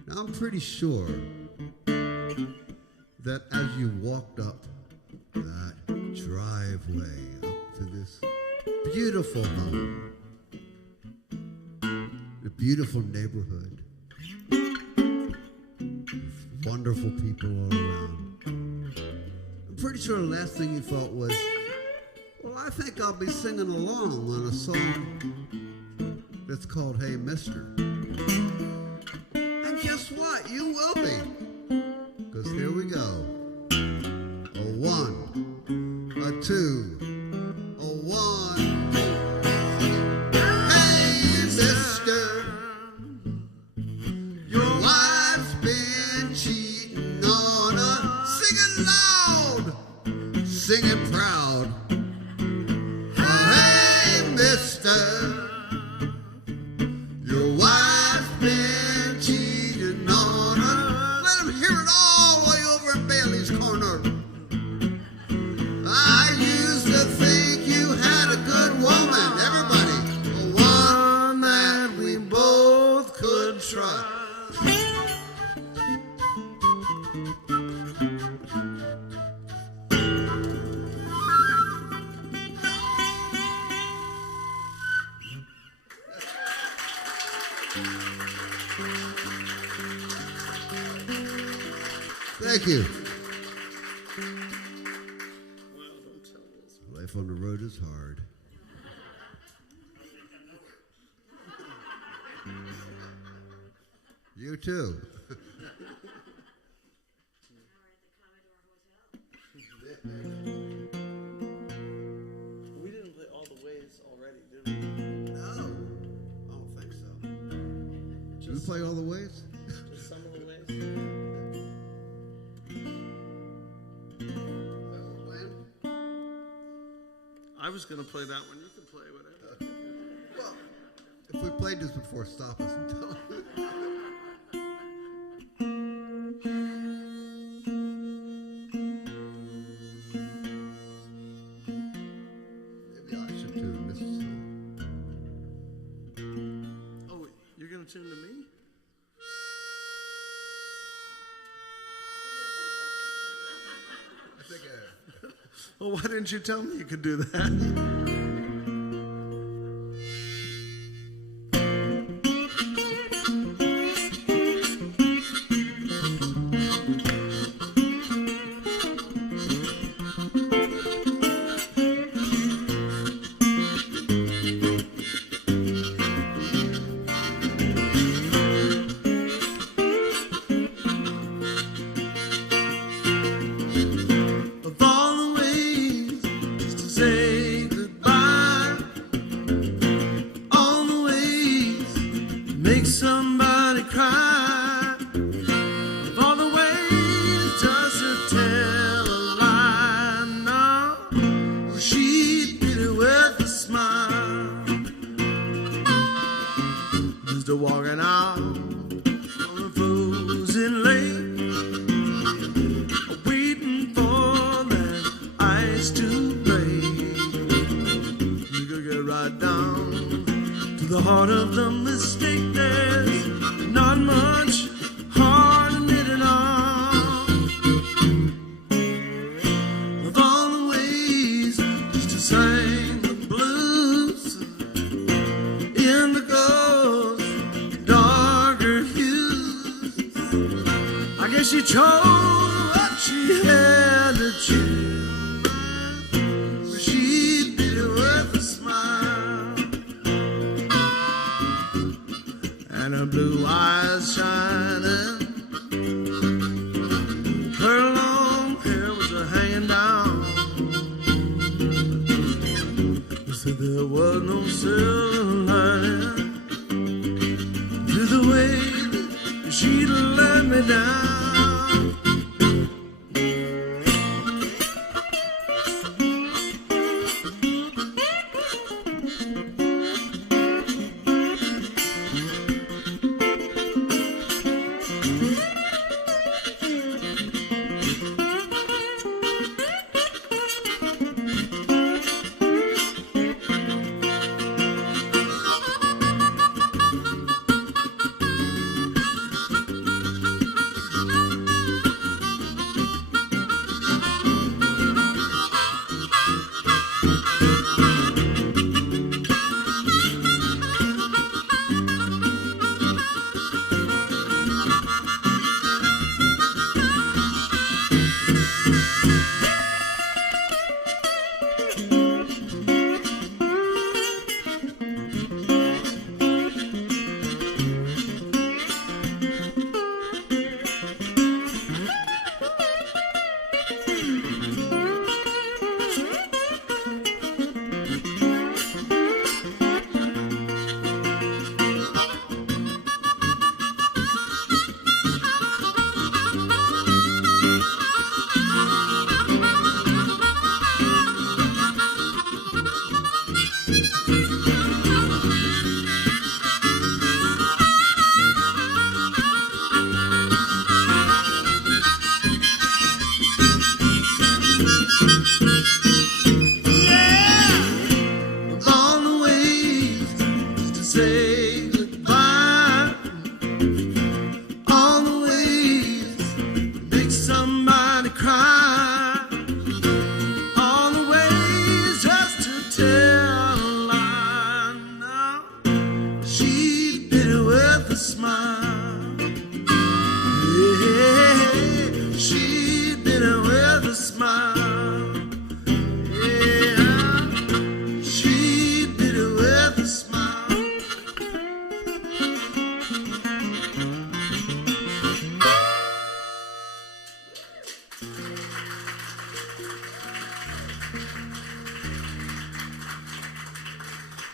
Now, I'm pretty sure that as you walked up that driveway up to this beautiful home, a beautiful neighborhood, with wonderful people all around, I'm pretty sure the last thing you thought was, well, I think I'll be singing along on a song that's called Hey Mister. And And guess what? You will be. Because here we go. A 1, a 2, a 1, 2. Hey, mister, your wife's been cheating on her. Sing it loud, sing it proud. Hey, mister, your wife's been cheating on her. Let him hear it all the way over in Bailey's corner. I used to think you had a good woman. Everybody, one that we both could trust. Thank you. Life on the road is hard. You too. We didn't play all the ways already, did we? No, I don't think so. Did we play all the ways? Just some of the ways. I was going to play that one. You can play whatever. Well, if we played this before, stop us and tell us. Maybe I should tune this song. Oh, you're going to tune to me? I think Well, why didn't you tell me you could do that? Of all the ways just to say goodbye, all the ways to make somebody cry, of all the ways just to tell a lie, no, she did it with a smile, just a walking out on a frozen lake, waiting for that ice to break. You could get right down to the heart of the mistake. There's not much heart in it at all. Of all the ways just to sing the blues in the ghost darker hues, I guess she chose what she had to choose, but she did it with a smile, and her blue eyes shining, her long hair was hanging down. They said there was no silver lining to the way that she let me down.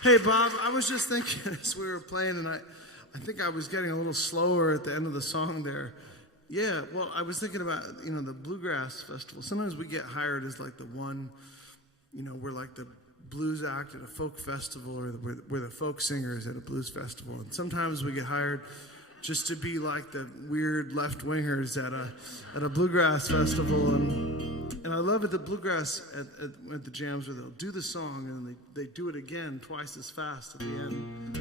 Hey, Bob, I was just thinking as we were playing, and I think I was getting a little slower at the end of the song there. Yeah, well, I was thinking about, the Bluegrass Festival. Sometimes we get hired as like the one, we're like the blues act at a folk festival, or we're the folk singers at a blues festival. And sometimes we get hired just to be like the weird left-wingers at a bluegrass festival. And I love it, the bluegrass at the jams where they'll do the song and they do it again twice as fast at the end.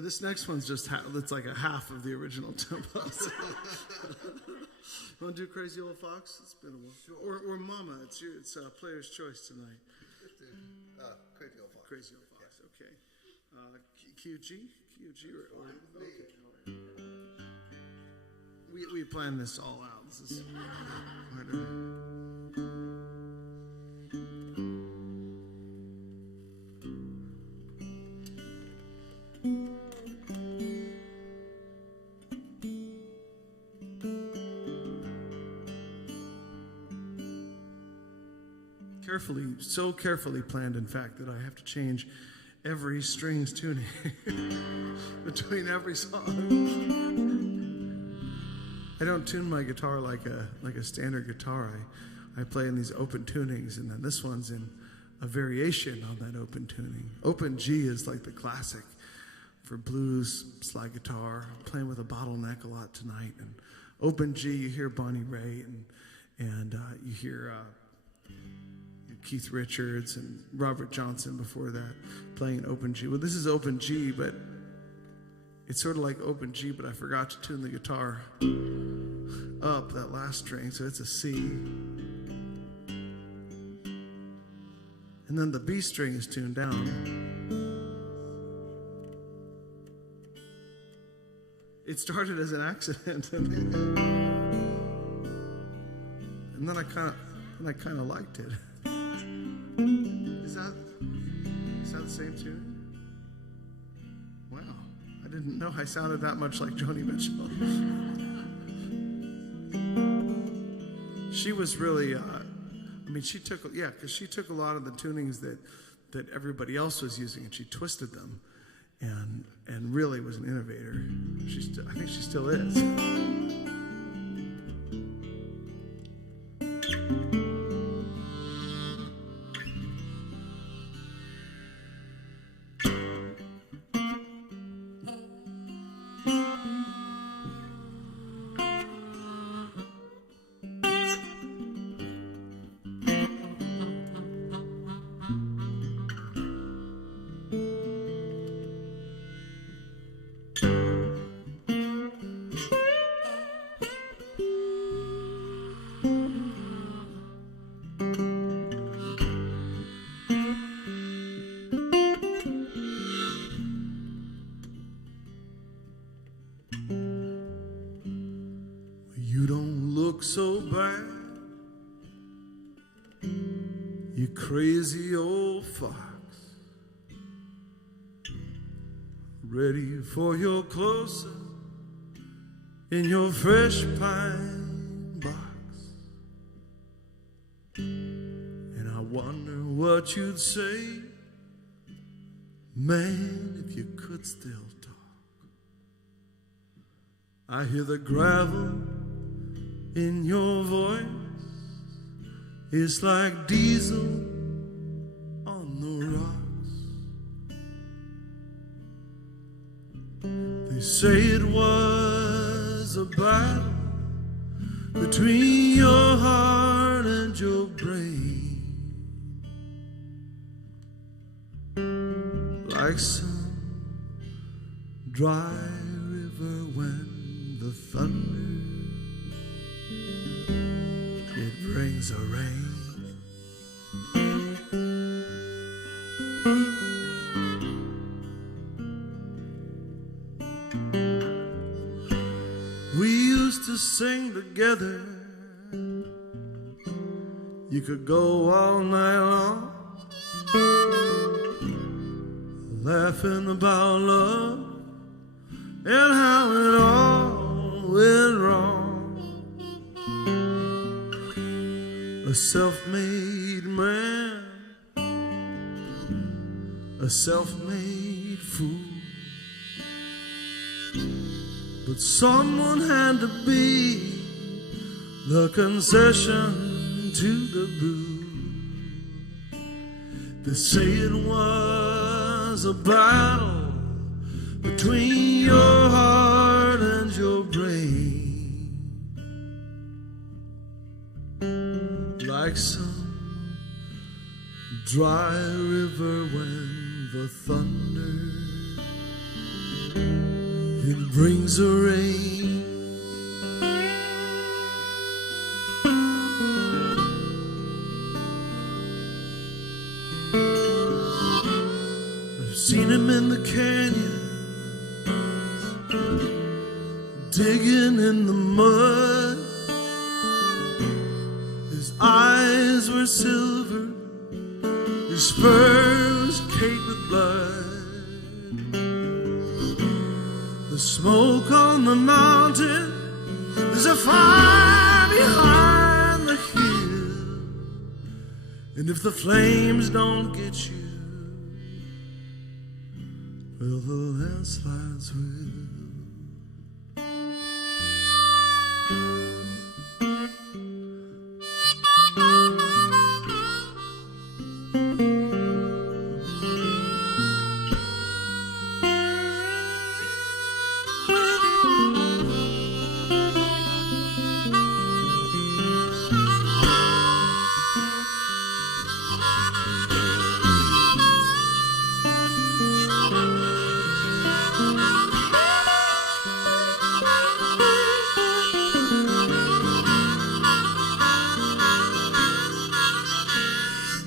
This next one's just it's like a half of the original tempo. Want to do Crazy Old Fox? It's been a while. Sure. Or Mama. It's player's choice tonight. Crazy Old Fox. Crazy Old Fox. Yeah. Okay. QG. Okay. We planned this all out. This is harder. So carefully planned, in fact, that I have to change every string's tuning between every song. I don't tune my guitar like a standard guitar. I play in these open tunings, and then this one's in a variation on that open tuning. Open G is like the classic for blues, slide guitar. I'm playing with a bottleneck a lot tonight. And open G, you hear Bonnie Raitt, and you hear Keith Richards and Robert Johnson before that playing open G. Well, this is open G, but it's sort of like open G, but I forgot to tune the guitar up, that last string, so it's a C. And then the B string is tuned down. It started as an accident, and then I kind of liked it. Is that the same tune? Wow, I didn't know I sounded that much like Joni Mitchell. She was really, she took a lot of the tunings that everybody else was using, and she twisted them, and really was an innovator. I think she still is. So bad, you crazy old fox, ready for your closer in your fresh pine box. And I wonder what you'd say, man, if you could still talk. I hear the gravel in your voice, it's like diesel on the rocks. They say it was a battle between your heart and your brain, like some dry river when the thunder it brings a rain. We used to sing together. You could go all night long, laughing about love and how it all went wrong. A self-made man, a self-made fool, but someone had to be the concession to the rule. They say it was a battle between your heart and your brain, like some dry river when the thunder it brings a rain. I've seen him in the canyon, digging in the mud. His eyes were silver, his spurs caked with blood. The smoke on the mountain, there's a fire behind the hill, and if the flames don't get you, well, the landslides will.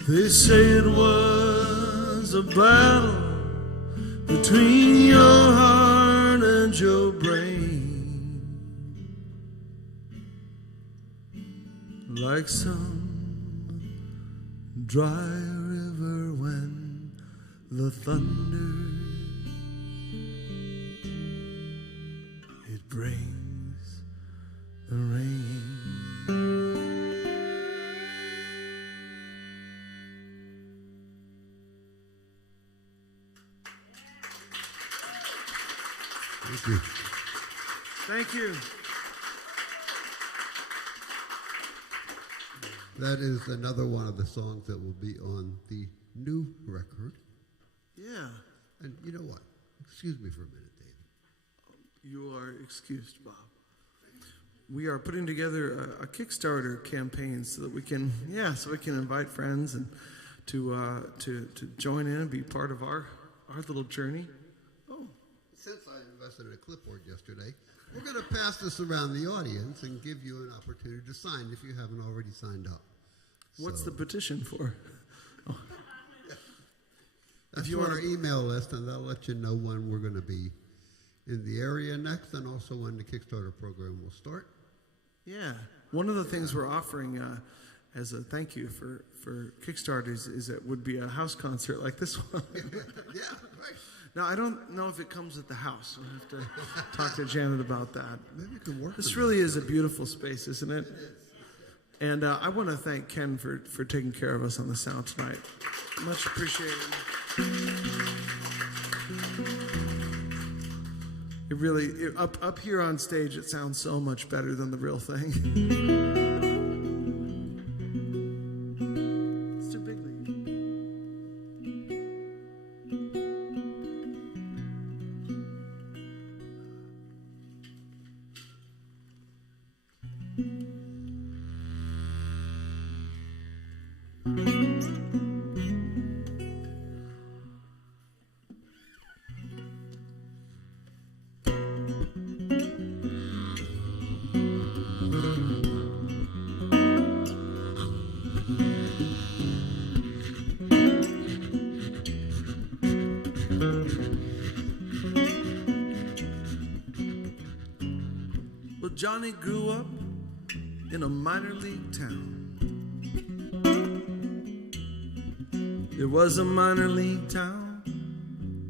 They say it was a battle between your heart and your brain, like some dry river when the thunder it brings the rain. Thank you. Thank you. That is another one of the songs that will be on the new record. Yeah. And you know what? Excuse me for a minute, David. You are excused, Bob. We are putting together a Kickstarter campaign so that we can, invite friends and to join in and be part of our little journey. Oh, since I invested in a clipboard yesterday, we're going to pass this around the audience and give you an opportunity to sign if you haven't already signed up. What's the petition for? Oh. That's for our email list, and that'll let you know when we're going to be in the area next, and also when the Kickstarter program will start. Yeah. One of the things we're offering as a thank you for Kickstarters is it would be a house concert like this one. Yeah, right. Now, I don't know if it comes at the house. We'll have to talk to Janet about that. Maybe you can work This with really is a beautiful space, isn't it? And I want to thank Ken for taking care of us on the sound tonight. Much appreciated. It really, up here on stage, it sounds so much better than the real thing. It's too big league. Johnny grew up in a minor league town. It was a minor league town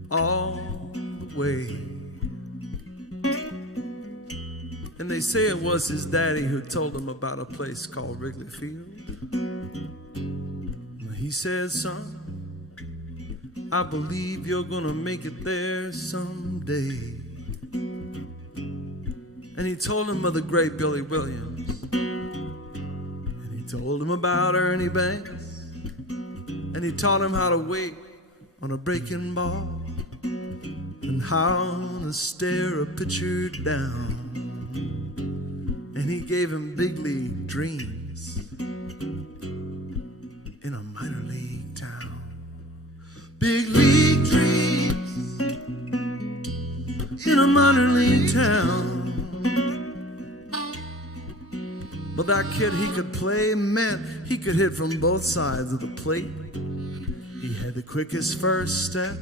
all the way. And they say it was his daddy who told him about a place called Wrigley Field. He said, son, I believe you're gonna make it there someday. And he told him of the great Billy Williams. And he told him about Ernie Banks. And he taught him how to wait on a breaking ball and how to stare a pitcher down. And he gave him big league dreams in a minor league town. Big league dreams in a minor league town. But that kid, he could play, man, he could hit from both sides of the plate. He had the quickest first step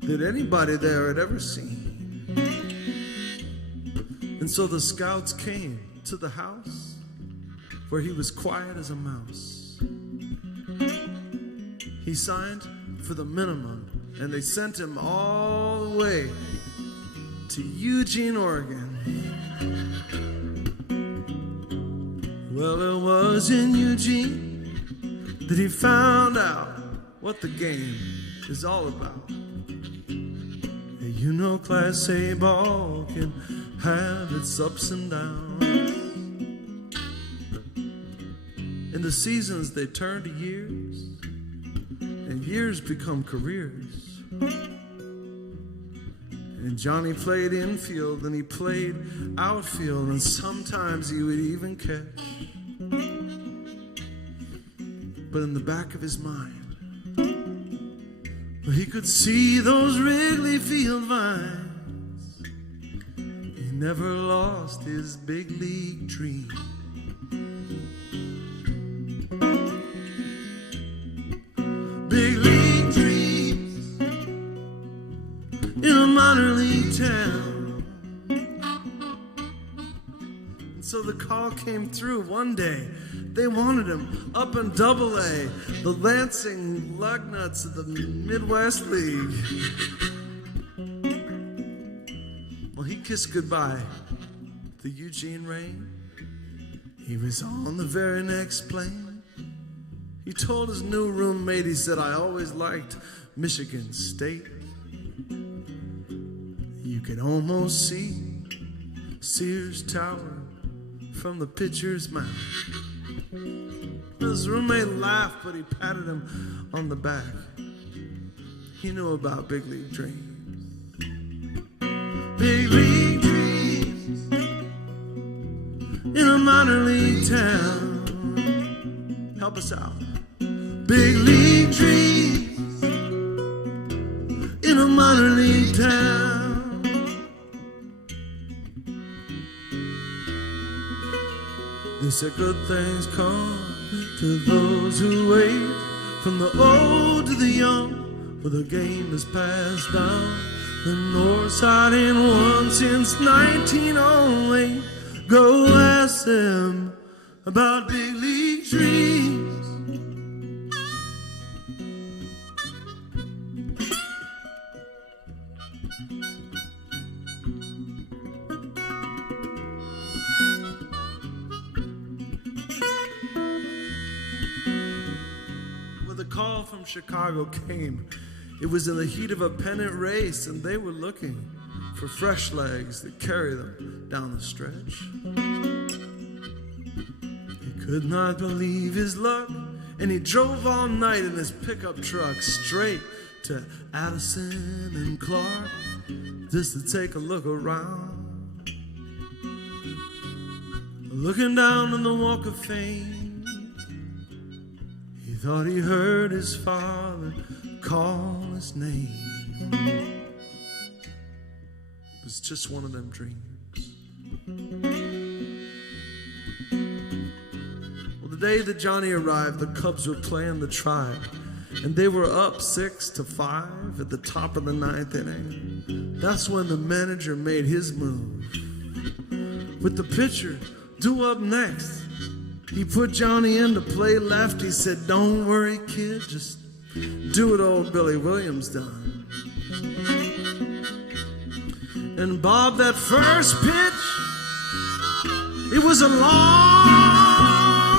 that anybody there had ever seen. And so the scouts came to the house where he was quiet as a mouse. He signed for the minimum, and they sent him all the way to Eugene, Oregon. Well, it was in Eugene that he found out what the game is all about. You know, Class A ball can have its ups and downs. In the seasons, they turn to years, and years become careers. And Johnny played infield, and he played outfield, and sometimes he would even catch. But in the back of his mind, he could see those Wrigley Field vines. He never lost his big league dream. Big league dreams in a minor league town. And so the call came through one day. They wanted him up in Double-A, the Lansing Lugnuts of the Midwest League. Well, he kissed goodbye to the Eugene rain. He was on the very next plane. He told his new roommate, he said, I always liked Michigan State. You could almost see Sears Tower from the pitcher's mouth. His roommate laughed, but he patted him on the back. He knew about big league dreams. Big league dreams in a minor league town. Help us out. Big league dreams in a minor league town. They said good things come to those who wait, from the old to the young, where the game is passed down. The north side ain't won since 1908. Go ask them about big league dreams. Call from Chicago came. It was in the heat of a pennant race, and they were looking for fresh legs that carry them down the stretch. He could not believe his luck, and he drove all night in his pickup truck straight to Addison and Clark, just to take a look around. Looking down on the Walk of Fame, he thought he heard his father call his name. It was just one of them dreams. Well, the day that Johnny arrived, the Cubs were playing the Tribe, and they were up 6-5 at the top of the 9th inning. That's when the manager made his move. with the pitcher due up next. He put Johnny in to play left. He said, don't worry, kid, just do what old Billy Williams done. And Bob, that first pitch, it was a long,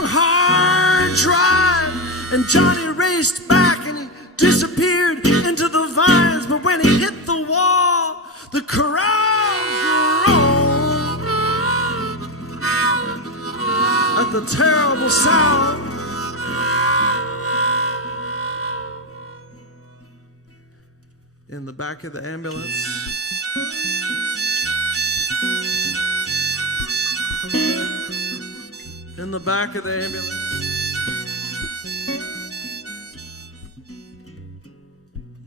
hard drive. And Johnny raced back and he disappeared into the vines. But when he hit the wall, the crowd groaned at the terrible sound. In the back of the ambulance, in the back of the ambulance,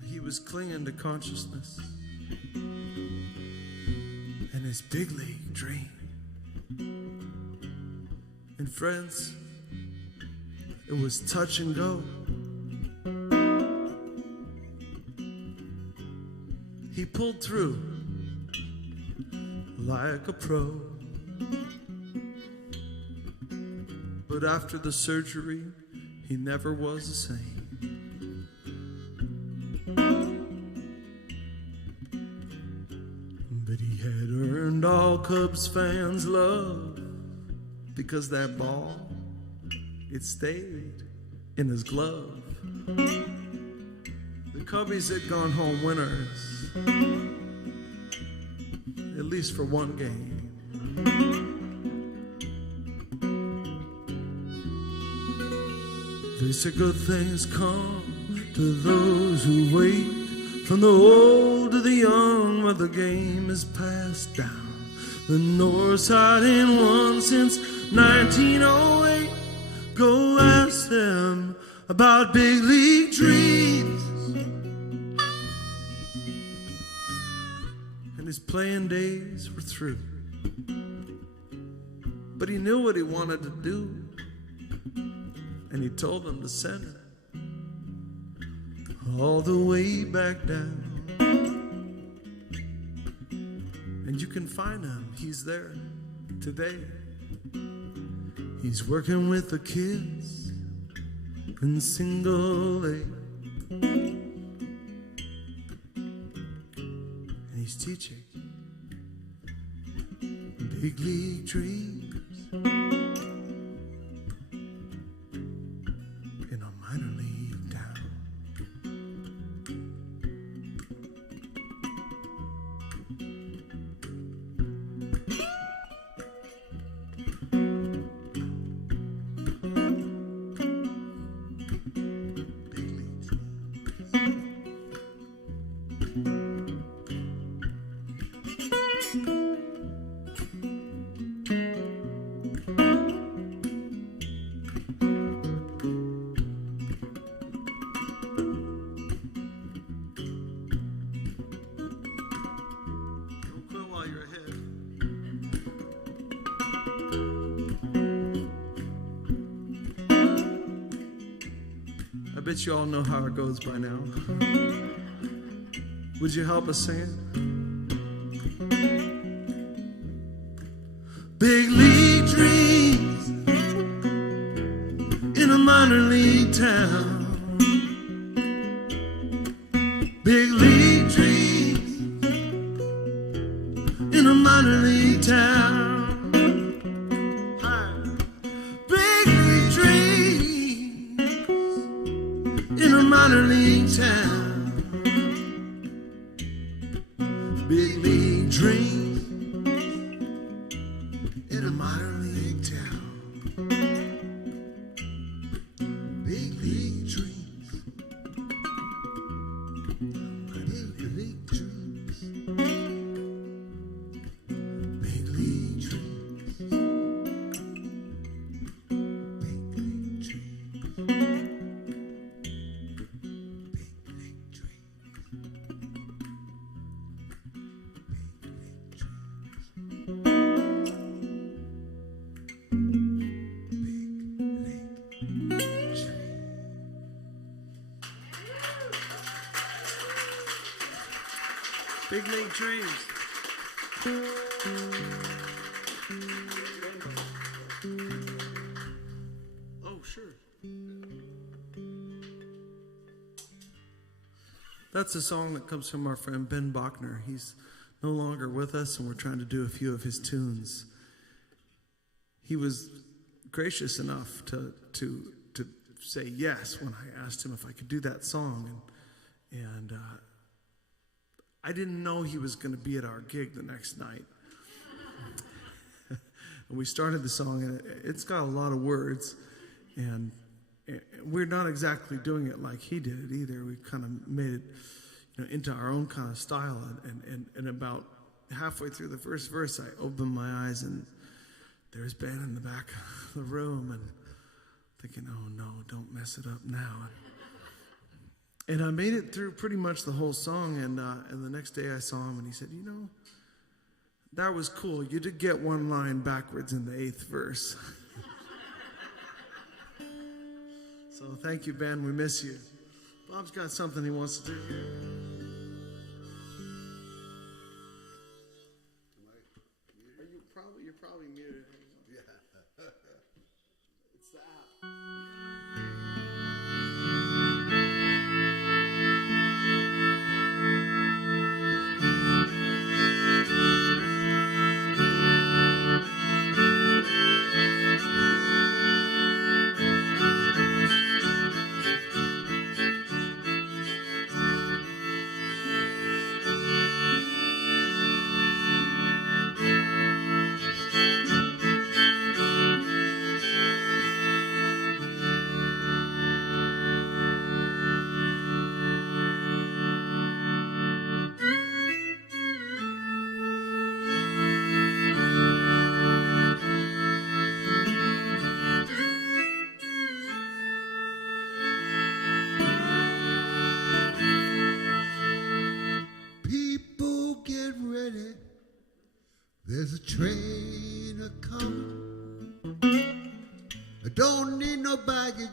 he was clinging to consciousness and his big league dream. And friends, it was touch and go. He pulled through like a pro. But after the surgery, he never was the same. But he had earned all Cubs fans' love because that ball, it stayed in his glove. The Cubbies had gone home winners, at least for one game. They said good things come to those who wait. From the old to the young, where the game is passed down. The North Side ain't won since 1908. Go ask them about big league dreams. And his playing days were through. But he knew what he wanted to do. And he told them to send it all the way back down. And you can find him, he's there today. He's working with the kids in single A. And he's teaching big league dreams. I bet you all know how it goes by now. Would you help us sing it? Big league dreams in a minor league town. Big league dreams in a minor league town. Minor league town, big league dreams in a minor league town, big league dreams, big league dreams, big league dreams, big league dreams. Big league dreams. Oh, sure. That's a song that comes from our friend Ben Bachner. He's no longer with us, and we're trying to do a few of his tunes. He was gracious enough to say yes when I asked him if I could do that song, and I didn't know he was going to be at our gig the next night. And we started the song, and it's got a lot of words, and we're not exactly doing it like he did it either. We kind of made it, into our own kind of style. And about halfway through the first verse, I opened my eyes, and there's Ben in the back of the room, and thinking, oh no, don't mess it up now. And I made it through pretty much the whole song, and the next day I saw him, and he said, that was cool. You did get one line backwards in the 8th verse. So thank you, Ben. We miss you. Bob's got something he wants to do here. You're probably muted. Yeah. It's the app. There's a train a-comin'. I don't need no baggage.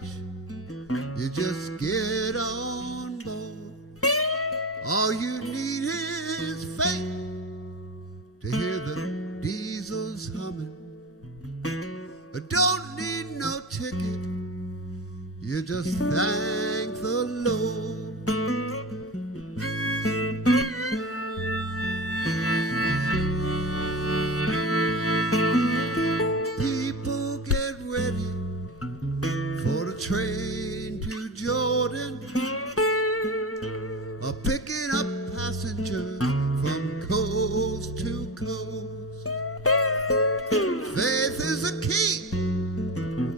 You just get on board. All you need is faith to hear the diesels humming. I don't need no ticket. You just thank the Lord. Train to Jordan, or picking up passengers from coast to coast. Faith is a key,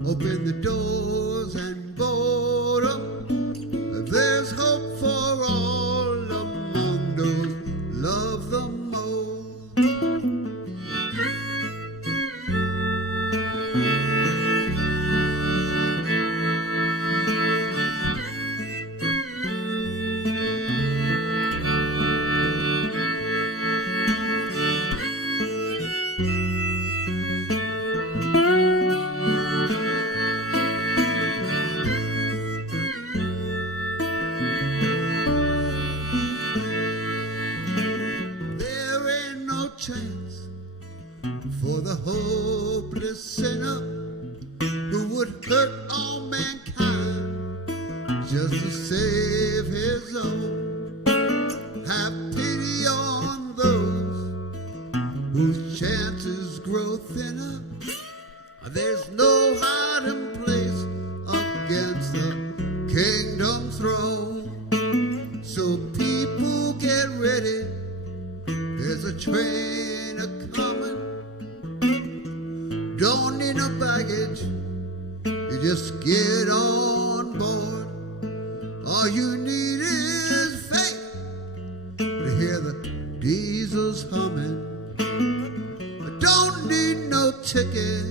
open the doors and board 'em. There's hope for all among those love the most. For the hopeless sinner who would hurt all mankind just to save his own. Have pity on those whose chances grow thinner. There's no hiding place against the kingdom throne. So people get ready. There's a train a-comin'. Don't need no baggage. You just get on board. All you need is faith to hear the diesels humming. I don't need no ticket.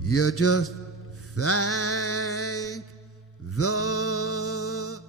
You just thank the Lord.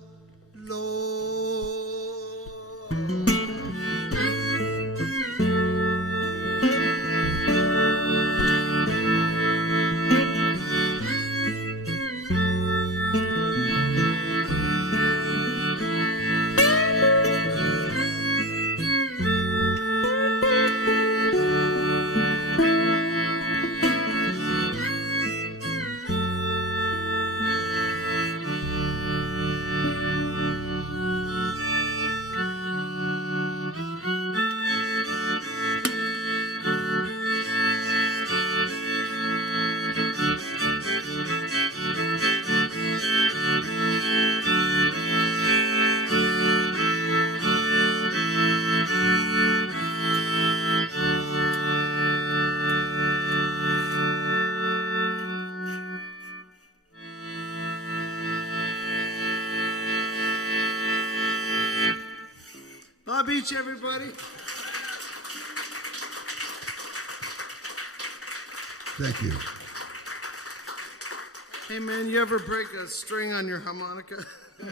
Bob Beach, everybody. Thank you. Hey, man, you ever break a string on your harmonica? I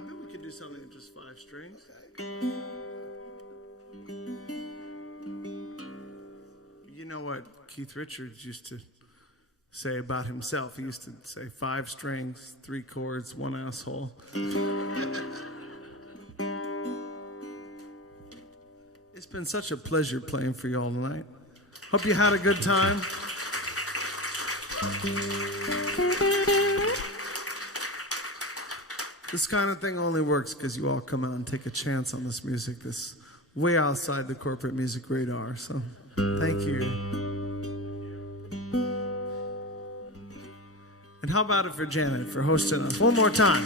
bet we could do something in just 5 strings. You know what Keith Richards used to say about himself? He used to say 5 strings, 3 chords, 1 asshole. It's been such a pleasure playing for you all tonight. Hope you had a good time. This kind of thing only works because you all come out and take a chance on this music that's way outside the corporate music radar. So, thank you. And how about it for Janet for hosting us? One more time.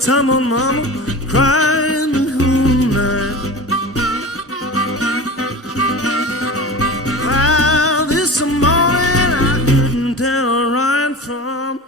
Tumble mama crying the whole night. Wow, this morning I couldn't tell right from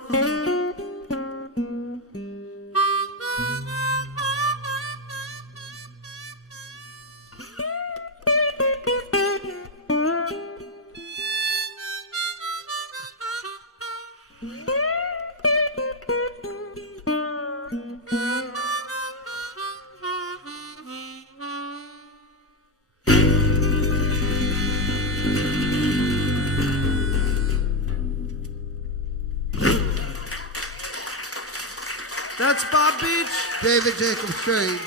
That's Bob Beach. David Jacob Strange.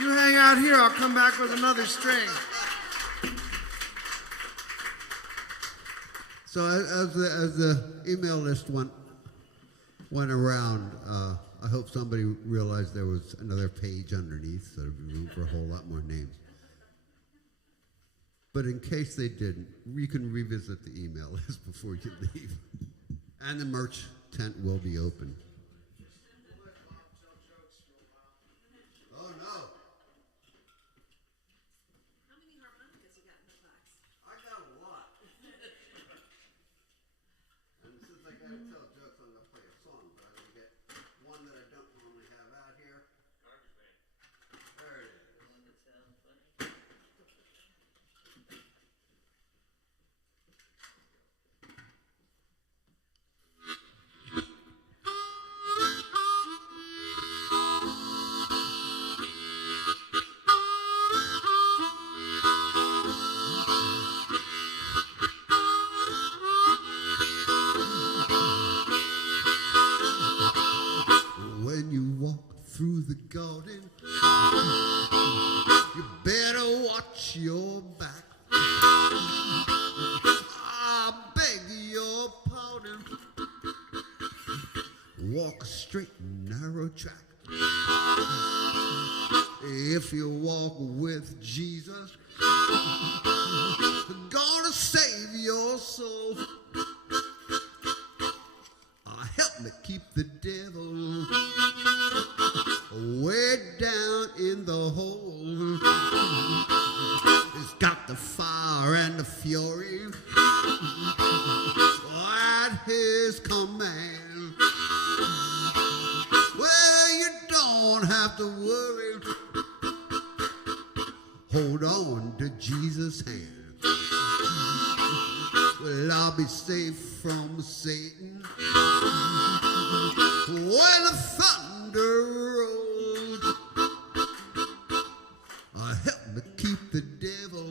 You hang out here, I'll come back with another string. So as the email list went around, I hope somebody realized there was another page underneath, so there'd be room for a whole lot more names. But in case they didn't, you can revisit the email list before you leave. And the merch tent will be open. Oh, no. How many harmonicas you got in the box? I got a lot. And since I got to tell jokes, I'm going to play a song, but I'm going to get one that I don't normally have out here. There it is. When you walk through the garden, you better watch your back. I beg your pardon. Walk a straight and narrow track. If you walk with Jesus, gonna save your soul. Help me keep the devil way down in the hole. He's got the fire and the fury at his command. Well, you don't have to worry. Hold on to Jesus' hand. Well, I'll be safe from Satan when the thunder rolls. Help me keep the devil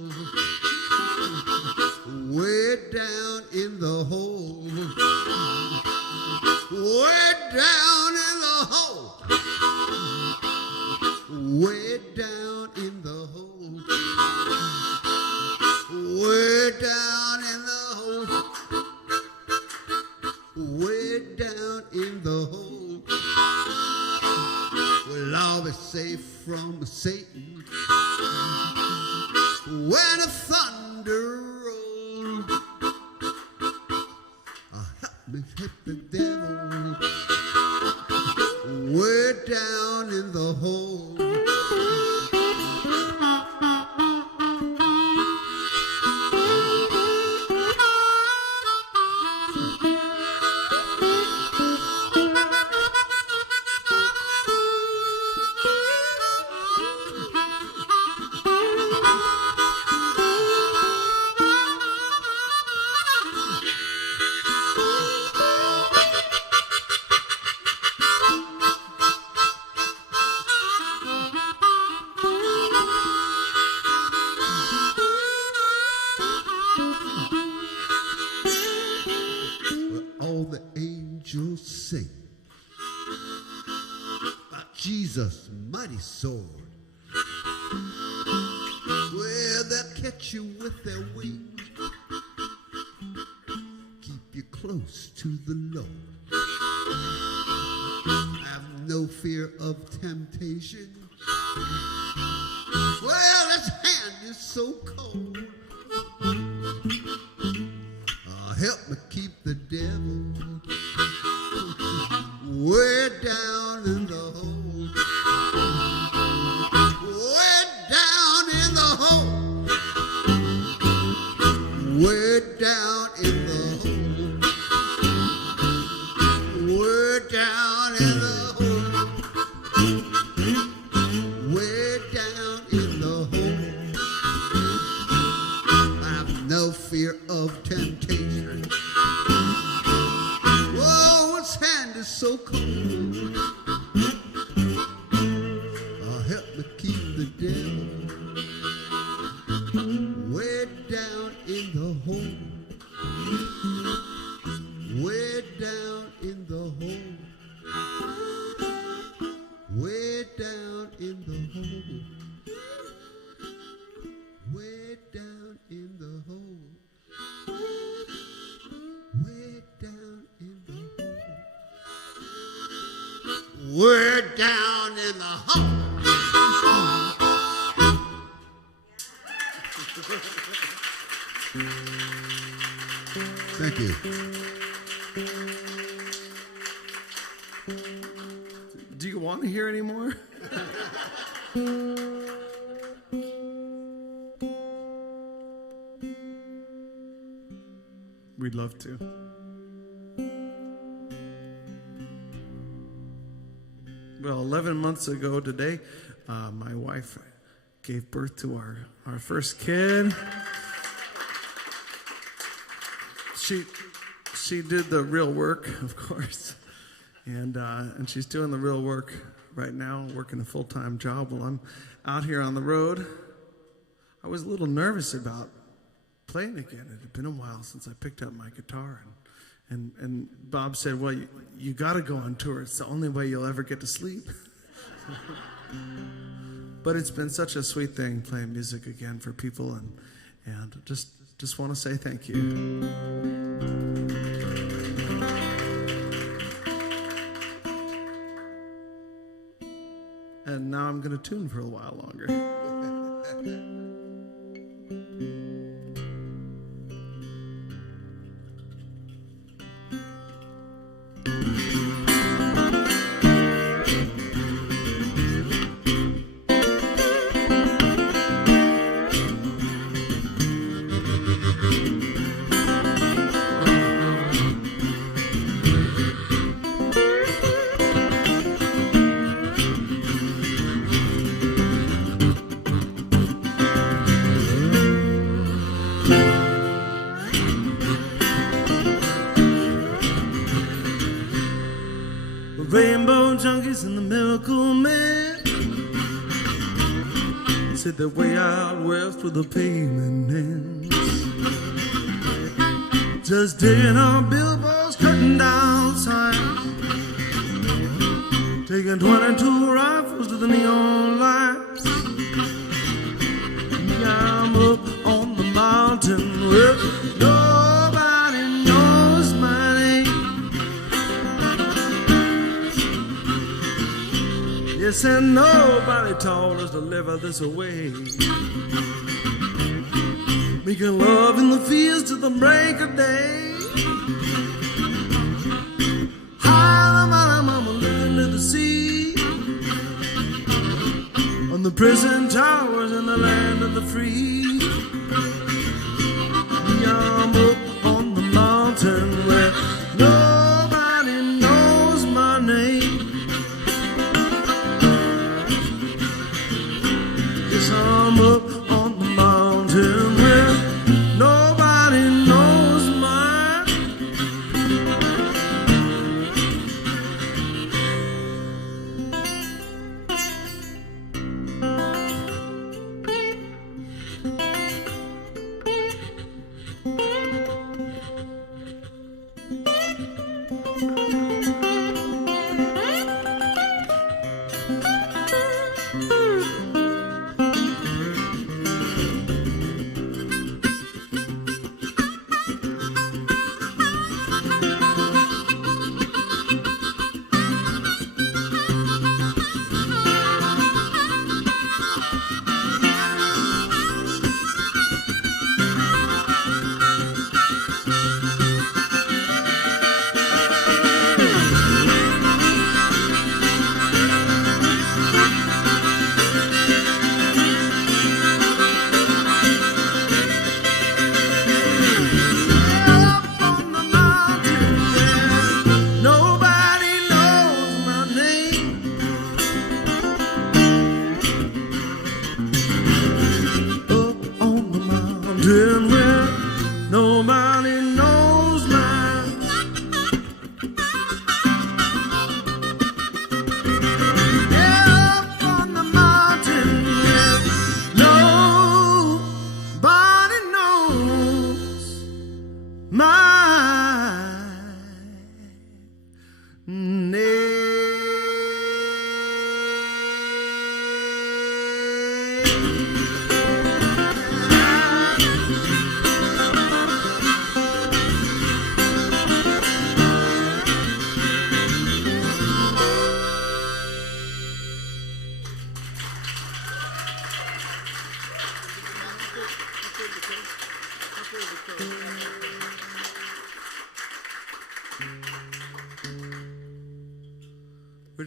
way down in the hole. Way down in the hole. Way down in the hole. Way down in the hole. Way down in the hole. Well, I'll be safe from Satan when the thunder rolls. Help me hit the devil way down in the hole. Jesus' mighty sword. Well, they'll catch you with their wings. Keep you close to the Lord. Have no fear of temptation. Well, his hand is so cold. Help me keep the devil way down in the hole. Way down in the hole. Way down in the hole. Way down in the hole. Way down in the hole. I have no fear of temptation. somewhere down in the hole. Thank you. Do you want to hear any more? We'd love to. Well, 11 months ago today, my wife gave birth to our first kid. She did the real work, of course, and she's doing the real work right now, working a full-time job while I'm out here on the road. I was a little nervous about playing again. It had been a while since I picked up my guitar, and Bob said, well, you got to go on tour. It's the only way you'll ever get to sleep. But it's been such a sweet thing playing music again for people, and just want to say thank you. And now I'm going to tune for a while longer. Rainbow junkies and the miracle man said the way out west with the pavement ends. Just digging up billboards, cutting down signs, taking 22 rifles to the neon lights. I'm up on the mountain where nobody knows my name. Yes, and nobody told us to live this away. Making love in the fields till the break of day. High mama looking to the sea, on the prison towers in the land of the free. I'm up on the mountain where nobody knows my name. Yes, I'm up on the mountain where nobody knows my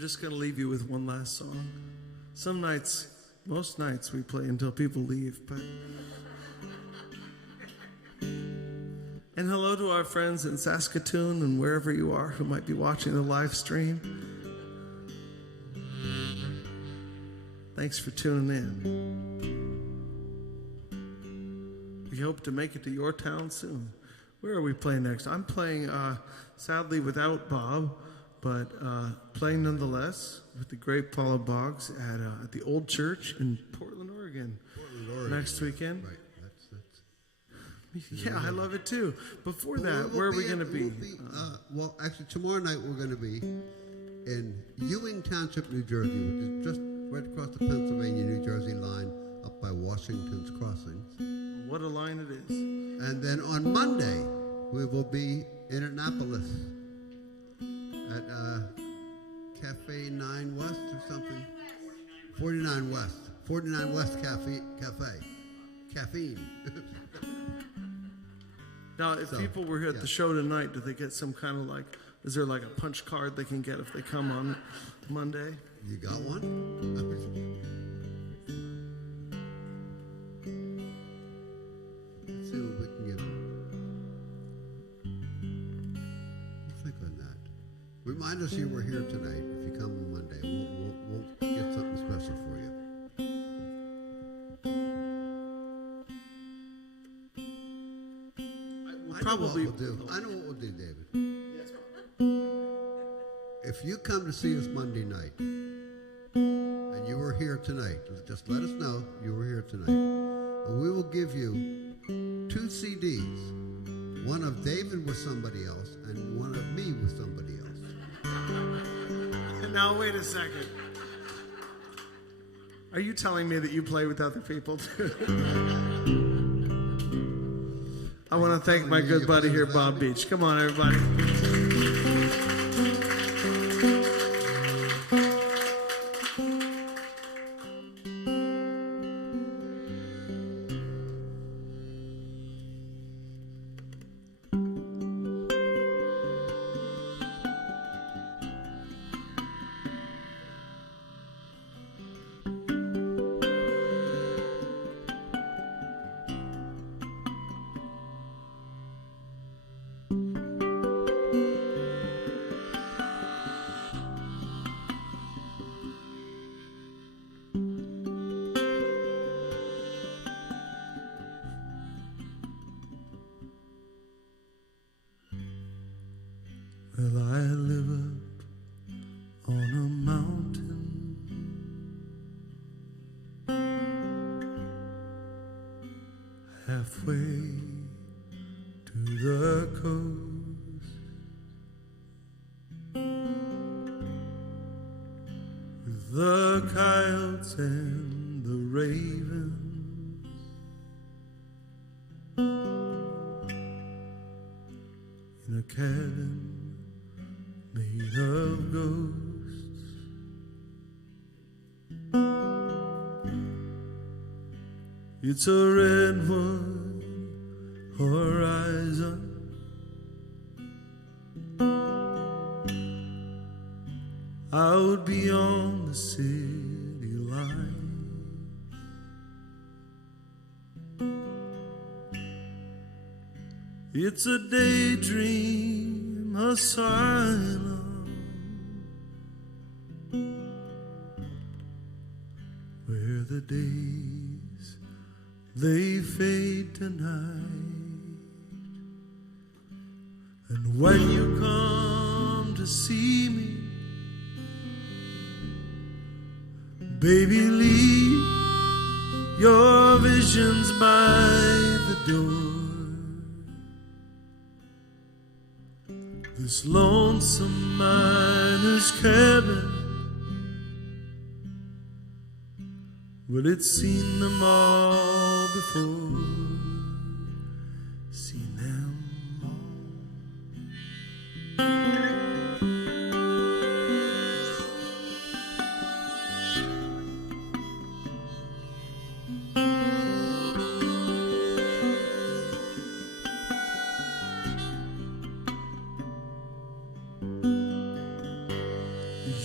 just going to leave you with one last song. Some nights, most nights, we play until people leave, but... And hello to our friends in Saskatoon and wherever you are who might be watching the live stream. Thanks for tuning in. We hope to make it to your town soon. Where are we playing next? I'm playing, sadly, without Bob, but playing nonetheless with the great Paula Boggs at the Old Church in Portland, Oregon. Next weekend. Right. Yeah, I love it too. Before that, where are we going to be? Well, actually, tomorrow night we're going to be in Ewing Township, New Jersey, which is just right across the Pennsylvania-New Jersey line up by Washington's Crossings. What a line it is. And then on Monday, we will be in Annapolis at Cafe 9 West or something. 49 West. 49 West Cafe. Caffeine. Now, if people were here at the show tonight, do they get some kind of like, is there like a punch card they can get if they come on Monday? You got one? Let's see what we can get. We'll think on that. Remind us you were here tonight if you come on Monday. We'll get something special for you. I know what we'll do, David. If you come to see us Monday night, and you were here tonight, just let us know you were here tonight, and we will give you 2 CDs, one of David with somebody else, and one of me with somebody else. Now, wait a second. Are you telling me that you play with other people too? I want to thank my good buddy here, Bob Beach. Come on, everybody. Well, I live up on a mountain, halfway to the coast, with the coyotes and the ravens. In a cabin made of ghosts, it's a redwood horizon, out beyond the city line. It's a daydream asylum, where the days they fade tonight. And when you come to see me, baby, leave your visions by the door. This lonesome miner's cabin, well, it's seen them all before, seen them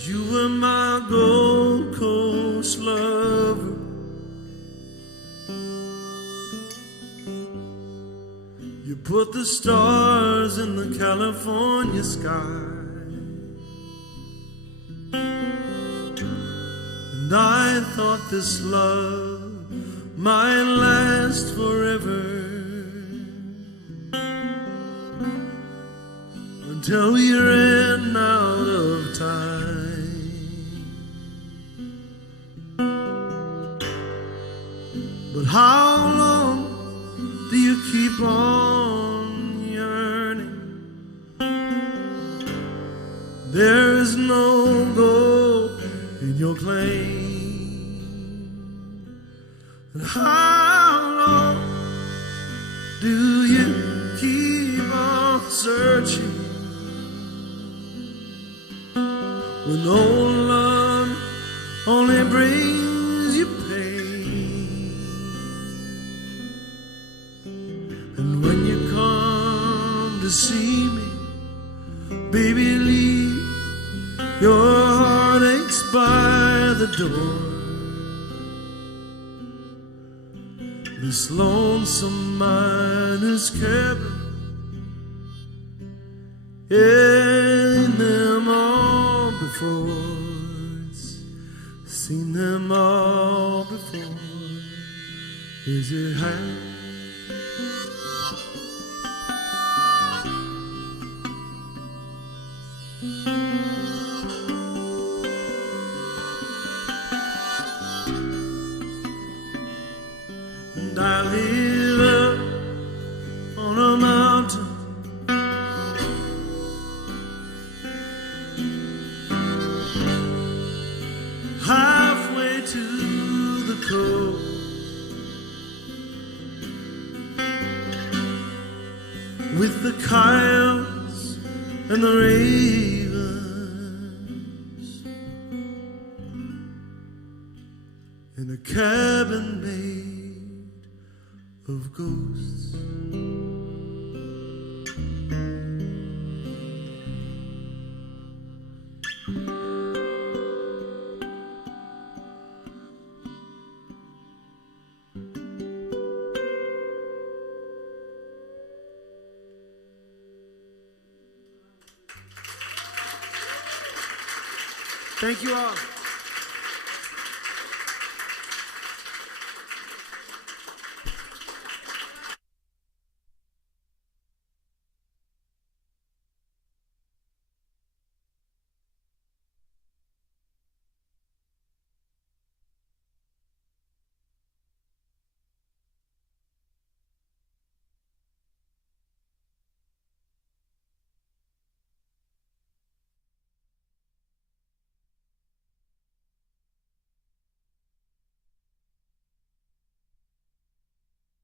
You were put the stars in the California sky. And I thought this love might last forever, until we ran out of time. But how long do you keep on yearning? There is no gold in your claim. And how long do you keep on searching, when old love only brings you pain? And when you come to see me, baby, leave your heartaches by the door. This lonesome miner's cabin, in them all before, it's seen them all before. Is it high? And I live up on a mountain, halfway to the coast. With the coyotes and the ravens, in a cabin made of ghosts. Thank you all.